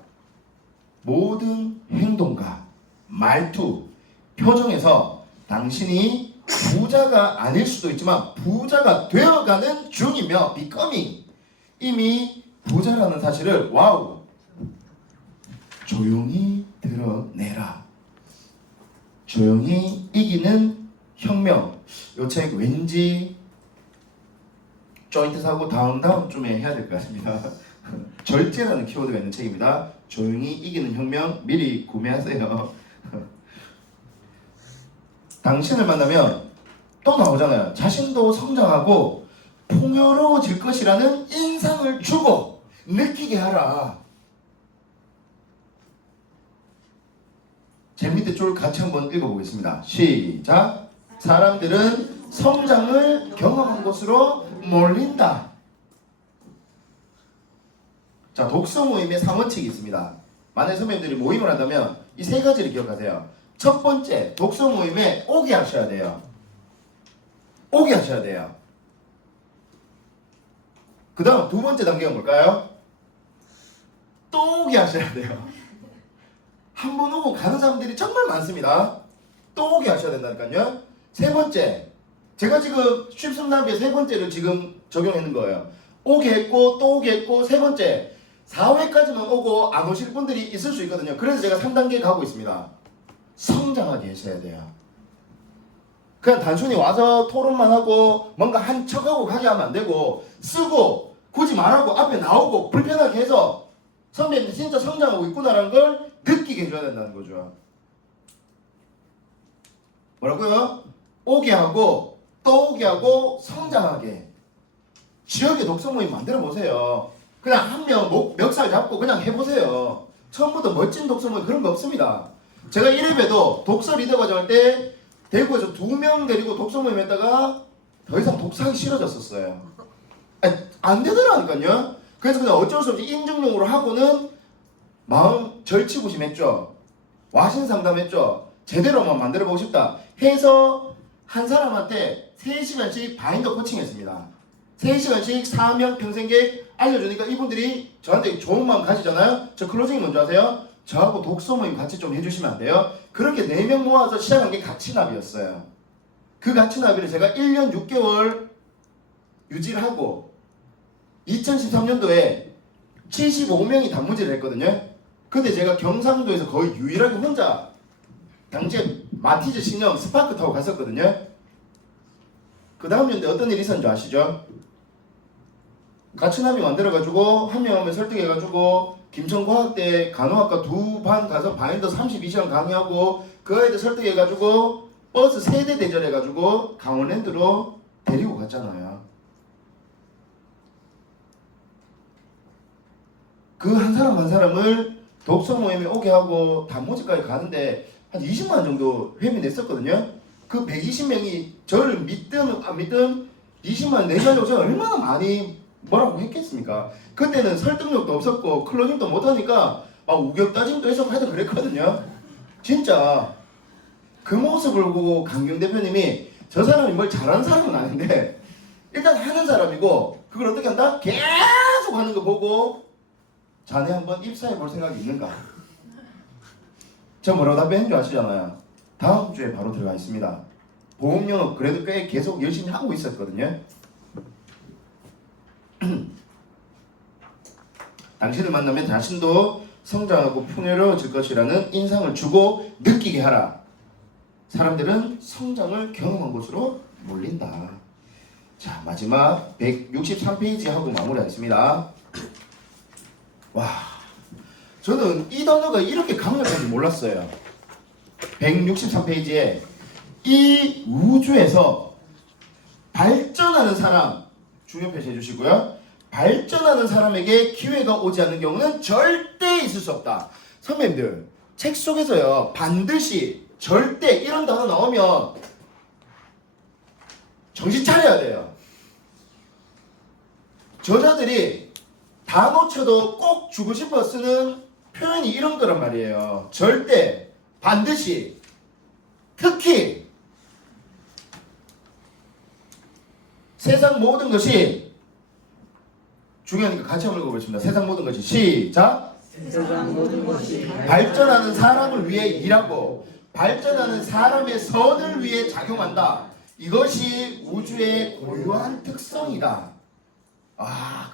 모든 행동과 말투, 표정에서 당신이 부자가 아닐 수도 있지만 부자가 되어가는 중이며 becoming 이미 부자라는 사실을 와우 조용히 드러내라. 조용히 이기는 혁명. 이 책 왠지 조인트 사고 다음쯤에 해야 될 것 같습니다. 절제라는 키워드가 있는 책입니다. 조용히 이기는 혁명 미리 구매하세요. 당신을 만나면 또 나오잖아요. 자신도 성장하고 풍요로워질 것이라는 인상을 주고 느끼게 하라. 제 밑에 줄 같이 한번 읽어보겠습니다. 시작. 사람들은 성장을 경험한 곳으로 몰린다. 자, 독서 모임의 3원칙이 있습니다. 만약 선배님들이 모임을 한다면 이 세 가지를 기억하세요. 첫 번째, 독서 모임에 오게 하셔야 돼요. 오게 하셔야 돼요. 그 다음 두 번째 단계가 뭘까요? 또 오게 하셔야 돼요. 한 번 오고 가는 사람들이 정말 많습니다. 또 오게 하셔야 된다니까요. 세 번째, 제가 지금 쉽승나비의 세 번째를 지금 적용했는 거예요. 오게 했고 또 오게 했고 세 번째 4회까지만 오고 안 오실 분들이 있을 수 있거든요. 그래서 제가 3단계 가고 있습니다. 성장하게 하셔야 돼요. 그냥 단순히 와서 토론만 하고 뭔가 한 척하고 가게 하면 안 되고 쓰고 굳이 말하고 앞에 나오고 불편하게 해서 선배님들 진짜 성장하고 있구나라는 걸 느끼게 해줘야 된다는 거죠. 뭐라고요? 오게 하고 또 오게 하고 성장하게. 지역에 독서 모임 만들어 보세요. 그냥 한 명 멱살 잡고 그냥 해보세요. 처음부터 멋진 독서 모임 그런 거 없습니다. 제가 1회에도 독서 리더 과정 할 때 대구에서 2명 데리고 독서 모임 했다가 더 이상 독서하기 싫어졌었어요. 아니, 안 되더라니까요. 그래서 그냥 어쩔 수 없이 인증용으로 하고는 마음 절치부심했죠. 와신 상담했죠. 제대로만 만들어보고 싶다 해서 한 사람한테 3시간씩 바인더 코칭했습니다. 3시간씩 사명 평생계획 알려주니까 이분들이 저한테 좋은 마음 가지잖아요. 저 클로징이 뭔지 아세요? 저하고 독서 모임 같이 좀 해주시면 안 돼요? 그렇게 4명 모아서 시작한 게 가치나비였어요. 그 가치나비를 제가 1년 6개월 유지를 하고 2013년도에 75명이 단무지를 했거든요. 근데 제가 경상도에서 거의 유일하게 혼자 당시에 마티즈 신형 스파크 타고 갔었거든요. 그 다음 년도에 어떤 일이 있었는지 아시죠? 가치나비 만들어가지고 한 명 한 명 설득해가지고 김천과학대 간호학과 2반 가서 바인더 32시간 강의하고 그 아이들 설득해가지고 버스 세대 대절해가지고 강원랜드로 데리고 갔잖아요. 그 한 사람 한 사람을 독서 모임에 오게 하고 단무지까지 가는데 한 20만 원 정도 회비 냈었거든요. 그 120명이 저를 믿든 안 믿든 20만 원 내가지고 제가 얼마나 많이 뭐라고 했겠습니까? 그때는 설득력도 없었고 클로징도 못하니까 막 우격다짐도 해서 하여튼 그랬거든요. 진짜 그 모습을 보고 강경 대표님이 저 사람이 뭘 잘하는 사람은 아닌데 일단 하는 사람이고 그걸 어떻게 한다? 계속 하는 거 보고 자네 한번 입사해 볼 생각이 있는가? 저 뭐라고 답변한 줄 아시잖아요. 다음 주에 바로 들어가 있습니다. 보험 영업 그래도 꽤 계속 열심히 하고 있었거든요. 당신을 만나면 자신도 성장하고 풍요로워질 것이라는 인상을 주고 느끼게 하라. 사람들은 성장을 경험한 곳으로 몰린다. 자, 마지막 163페이지 하고 마무리하겠습니다. 와, 저는 이 단어가 이렇게 강력한지 몰랐어요. 163페이지에 이 우주에서 발전하는 사람 중요 표시해 주시고요. 발전하는 사람에게 기회가 오지 않는 경우는 절대 있을 수 없다. 선배님들, 책 속에서요 반드시 절대 이런 단어 나오면 정신 차려야 돼요. 저자들이 다 놓쳐도 꼭 주고 싶어 쓰는 표현이 이런 거란 말이에요. 절대, 반드시, 특히 세상 모든 것이 중요하니까 같이 한번 읽어보겠습니다. 세상 모든 것이 시작. 세상 모든 것이 발전하는 사람을 위해 일하고 발전하는 사람의 선을 위해 작용한다. 이것이 우주의 고유한 특성이다.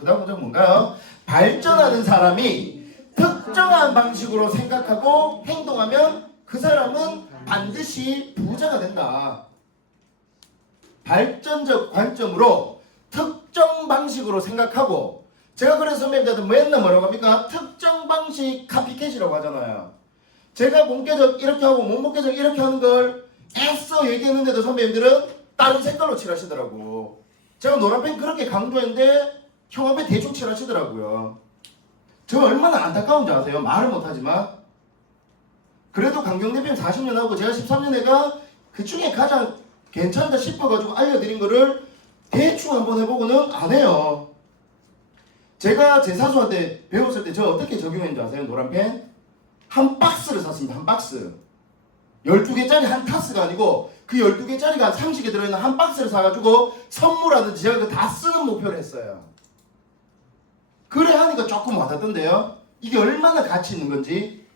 그 다음 문장 뭔가요? 발전하는 사람이 특정한 방식으로 생각하고 행동하면 그 사람은 반드시 부자가 된다. 발전적 관점으로 특정 방식으로 생각하고, 제가 그래서 선배님들한테 맨날 뭐라고 합니까? 특정 방식 카피캣이라고 하잖아요. 제가 본계적 이렇게 하고 몸본계적 이렇게 하는 걸 애써 얘기했는데도 선배님들은 다른 색깔로 칠하시더라고. 제가 노란펜 그렇게 강조했는데 형 앞에 대충 칠하시더라고요. 저 얼마나 안타까운지 아세요? 말을 못하지만 그래도 강경 대표님 40년 하고 제가 13년 애가 그 중에 가장 괜찮다 싶어가지고 알려드린 거를 대충 한번 해보고는 안 해요. 제가 제 사수한테 배웠을 때 저 어떻게 적용했는지 아세요? 노란펜 한 박스를 샀습니다. 한 박스 12개짜리 한 타스가 아니고 그 12개짜리가 30개 들어있는 한 박스를 사가지고 선물하든지 제가 그거 다 쓰는 목표를 했어요. 그래 하니까 조금 와닿던데요. 이게 얼마나 가치 있는 건지.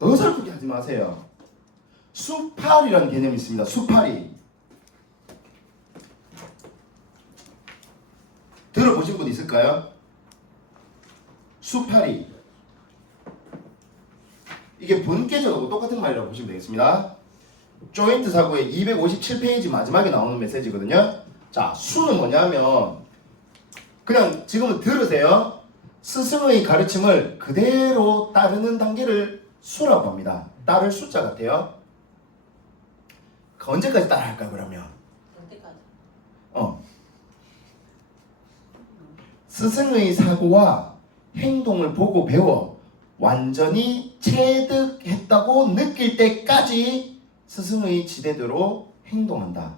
어설프게 하지 마세요. 수팔이라는 개념이 있습니다. 수팔이. 들어보신 분 있을까요? 수팔이. 이게 본계적하고 똑같은 말이라고 보시면 되겠습니다. 조인트 사고의 257페이지 마지막에 나오는 메시지거든요. 자, 수는 뭐냐면 그냥 지금은 들으세요. 스승의 가르침을 그대로 따르는 단계를 수라고 합니다. 따를 숫자 같아요. 언제까지 따라 할까요, 그러면? 그때까지. 스승의 사고와 행동을 보고 배워 완전히 체득했다고 느낄 때까지 스승의 지대대로 행동한다.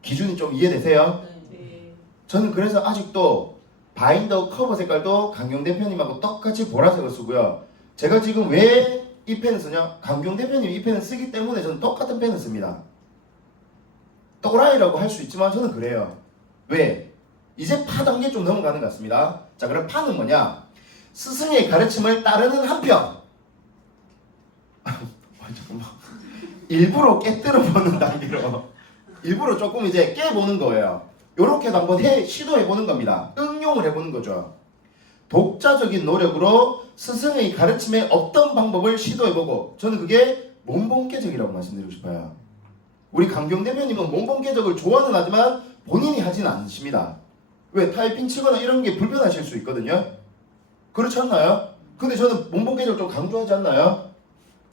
기준이 좀 이해되세요? 네. 저는 그래서 아직도 바인더 커버 색깔도 강경 대표님하고 똑같이 보라색을 쓰고요. 제가 지금 왜 이 펜을 쓰냐? 강경 대표님이 이 펜을 쓰기 때문에 저는 똑같은 펜을 씁니다. 또라이라고 할 수 있지만 저는 그래요. 왜? 이제 파 단계 좀 넘어가는 것 같습니다. 자, 그럼 파는 뭐냐? 스승의 가르침을 따르는 한편 잠깐만. 일부러 깨뜨려 보는 단계로 일부러 조금 이제 깨보는 거예요. 요렇게도 한번 시도해 보는 겁니다. 응용을 해보는 거죠. 독자적인 노력으로 스승의 가르침에 없던 방법을 시도해보고, 저는 그게 몸본깨적이라고 말씀드리고 싶어요. 우리 강경 대표님은 몸본깨적을 좋아는 하지만 본인이 하지는 않으십니다. 왜? 타이핑 치거나 이런 게 불편하실 수 있거든요. 그렇지 않나요? 근데 저는 몸본깨적을 좀 강조하지 않나요?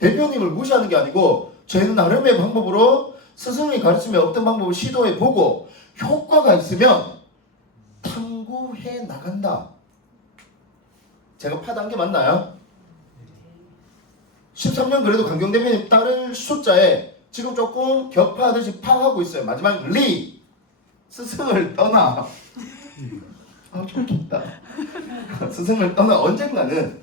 대표님을 무시하는 게 아니고 제 나름의 방법으로 스승의 가르침에 없던 방법을 시도해보고 효과가 있으면 탐구해 나간다. 제가 파단 게 맞나요? 13년 그래도 강경 대표님 따를 숫자에 지금 조금 격파하듯이 파하고 있어요. 마지막 리 스승을 떠나. 아 좋겠다. 스승을 떠나 언젠가는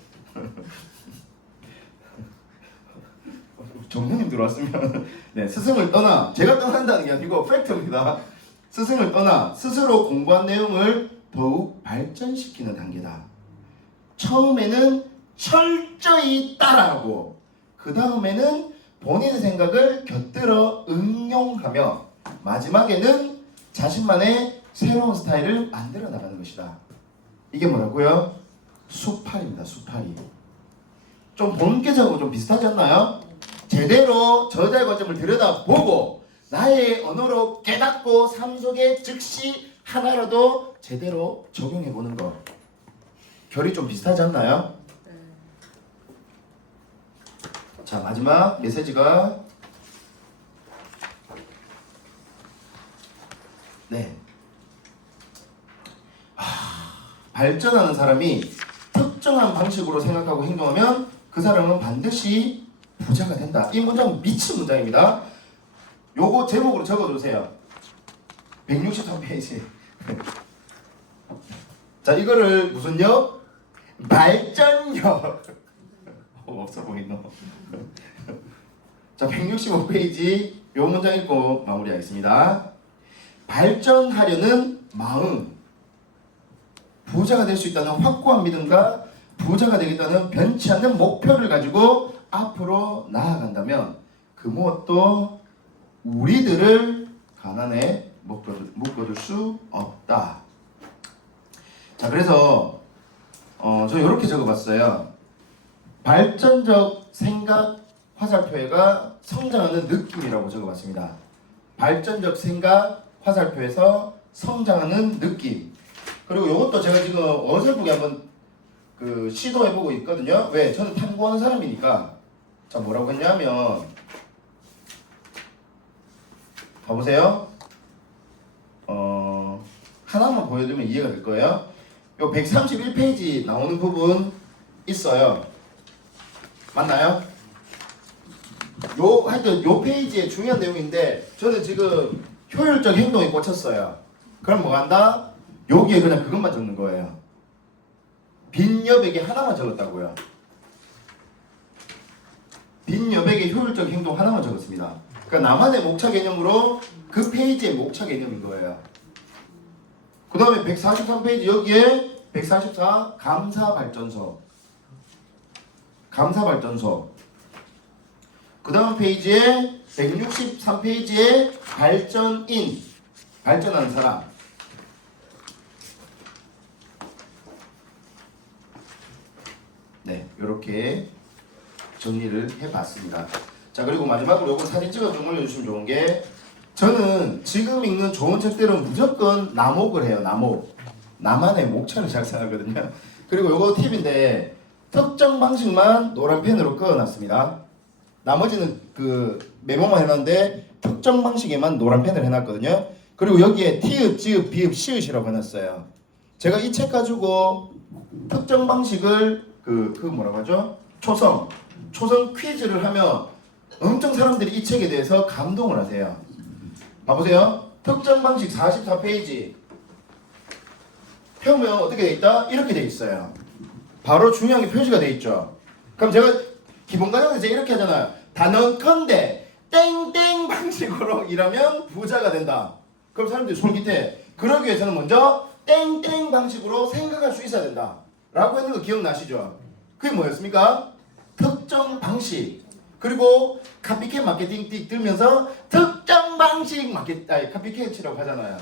정부님 들어왔으면 네, 스승을 떠나, 제가 떠난다는 게 아니고 팩트입니다. 스승을 떠나 스스로 공부한 내용을 더욱 발전시키는 단계다. 처음에는 철저히 따라하고 그 다음에는 본인의 생각을 곁들여 응용하며 마지막에는 자신만의 새로운 스타일을 만들어 나가는 것이다. 이게 뭐라고요? 수팔입니다. 수팔이. 좀 본격적으로 좀 비슷하지 않나요? 제대로 저자의 관점을 들여다보고 나의 언어로 깨닫고 삶 속에 즉시 하나라도 제대로 적용해보는 것. 결이 좀 비슷하지 않나요? 자, 마지막 메시지가 발전하는 사람이 특정한 방식으로 생각하고 행동하면 그 사람은 반드시 부자가 된다. 이 문장 미친 문장입니다. 요거 제목으로 적어주세요. 163페이지. 자, 이거를 무슨 역? 발전력. 없어 보이노. 자, 165페이지 요 문장 읽고 마무리하겠습니다. 발전하려는 마음, 부자가 될 수 있다는 확고한 믿음과 부자가 되겠다는 변치 않는 목표를 가지고 앞으로 나아간다면 그 무엇도 우리들을 가난에 묶어둘 수 없다. 자, 그래서 저 이렇게 적어봤어요. 발전적 생각 화살표가 성장하는 느낌이라고 적어봤습니다. 발전적 생각 화살표에서 성장하는 느낌. 그리고 이것도 제가 지금 어설프게 한번 시도해보고 있거든요. 왜? 저는 탐구하는 사람이니까. 자, 뭐라고 했냐면 봐보세요. 하나만 보여드리면 이해가 될 거예요. 요 131페이지 나오는 부분 있어요. 맞나요? 하여튼 요 페이지에 중요한 내용인데 저는 지금 효율적 행동에 꽂혔어요. 그럼 뭐 한다? 여기에 그냥 그것만 적는 거예요. 빈 여백에 하나만 적었다고요. 빈 여백의 효율적 행동 하나만 적었습니다. 그러니까 나만의 목차 개념으로 그 페이지의 목차 개념인 거예요. 그 다음에 143페이지 여기에 144 감사발전소. 감사발전소. 그 다음 페이지에 163페이지에 발전인. 발전하는 사람. 네, 이렇게 정리를 해봤습니다. 자, 그리고 마지막으로 요거 사진 찍어 좀 올려주시면 좋은 게 저는 지금 읽는 좋은 책들은 무조건 나목을 해요. 나목. 나만의 목차를 작성하거든요. 그리고 요거 팁인데 특정 방식만 노란 펜으로 그어놨습니다. 나머지는 메모만 해놨는데 특정 방식에만 노란 펜을 해놨거든요. 그리고 여기에 티읕, 지읒, 비읒, 시읒이라고 해놨어요. 제가 이 책 가지고 특정 방식을 그 뭐라고 하죠? 초성 퀴즈를 하면 엄청 사람들이 이 책에 대해서 감동을 하세요. 봐보세요. 특정 방식 44페이지 펴면 어떻게 돼 있다? 이렇게 돼 있어요. 바로 중요한 게 표시가 돼 있죠. 그럼 제가 기본 과정에서 이렇게 하잖아요. 단언컨대 땡땡 방식으로 일하면 부자가 된다. 그럼 사람들이 솔깃해. 그러기 위해서는 먼저 땡땡 방식으로 생각할 수 있어야 된다 라고 했는 거 기억나시죠? 그게 뭐였습니까? 특정 방식. 그리고 카피캣 마케팅 띡 들면서 특정 방식 카피캣이라고 하잖아요.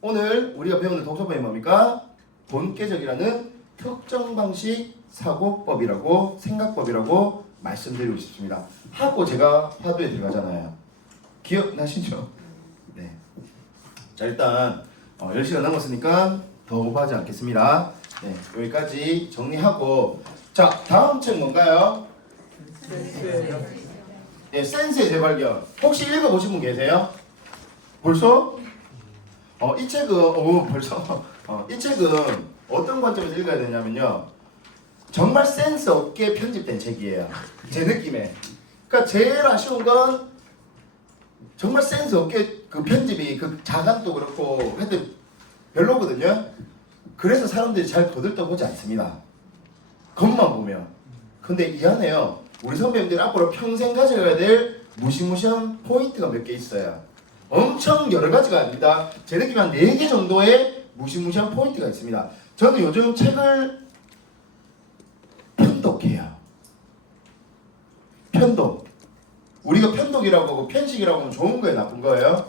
오늘 우리가 배우는 독서법이 뭡니까? 본계적이라는 특정 방식 사고법이라고 생각법이라고 말씀드리고 싶습니다. 하고 제가 화두에 들어가잖아요. 기억나시죠? 네. 자, 일단 10시간 넘었으니까 더 오버하지 않겠습니다. 네, 여기까지 정리하고 자, 다음 책 뭔가요? 네, 센스의 재발견. 혹시 읽어보신 분 계세요? 벌써? 이 책은 벌써 이 책은 어떤 관점에서 읽어야 되냐면요. 정말 센스 없게 편집된 책이에요. 제 느낌에. 그러니까 제일 아쉬운 건 정말 센스 없게 그 편집이 그 자간도 그렇고 하여튼 별로거든요. 그래서 사람들이 잘 거들떠보지 않습니다. 겉만 보면. 근데 이 안에요. 우리 선배님들 앞으로 평생 가져가야 될 무시무시한 포인트가 몇 개 있어요. 엄청 여러 가지가 아닙니다. 제 느낌에 한 4개 정도의 무시무시한 포인트가 있습니다. 저는 요즘 책을 편독해요. 편독. 우리가 편독이라고 하고 편식이라고 하면 좋은 거예요, 나쁜 거예요?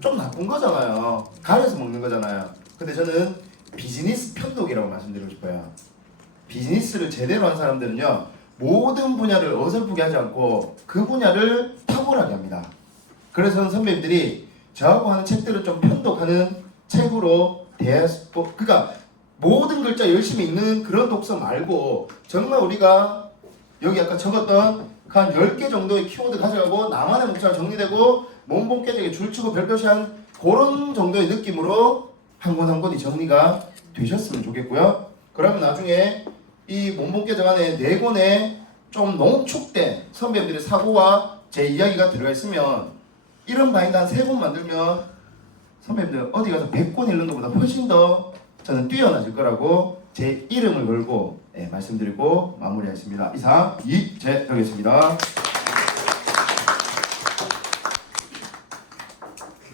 좀 나쁜 거잖아요. 가려서 먹는 거잖아요. 근데 저는 비즈니스 편독이라고 말씀드리고 싶어요. 비즈니스를 제대로 한 사람들은요, 모든 분야를 어설프게 하지 않고 그 분야를 탁월하게 합니다. 그래서 저는 선배님들이 저하고 하는 책들을 좀 편독하는 책으로 그러니까 모든 글자 열심히 읽는 그런 독서 말고 정말 우리가 여기 아까 적었던 한 10개 정도의 키워드 가져가고 나만의 목차가 정리되고 몸본깨적에 줄치고 별표시한 그런 정도의 느낌으로 한 권 한 권이 정리가 되셨으면 좋겠고요. 그러면 나중에 이 몸본깨적 안에 4권의 좀 농축된 선배님들의 사고와 제 이야기가 들어가 있으면 이런 바인드 한 3권 만들면 선배님들 어디 가서 100권 읽는 것보다 훨씬 더 저는 뛰어나질 거라고 제 이름을 걸고 말씀드리고 마무리하겠습니다. 이상 이재덕이었습니다.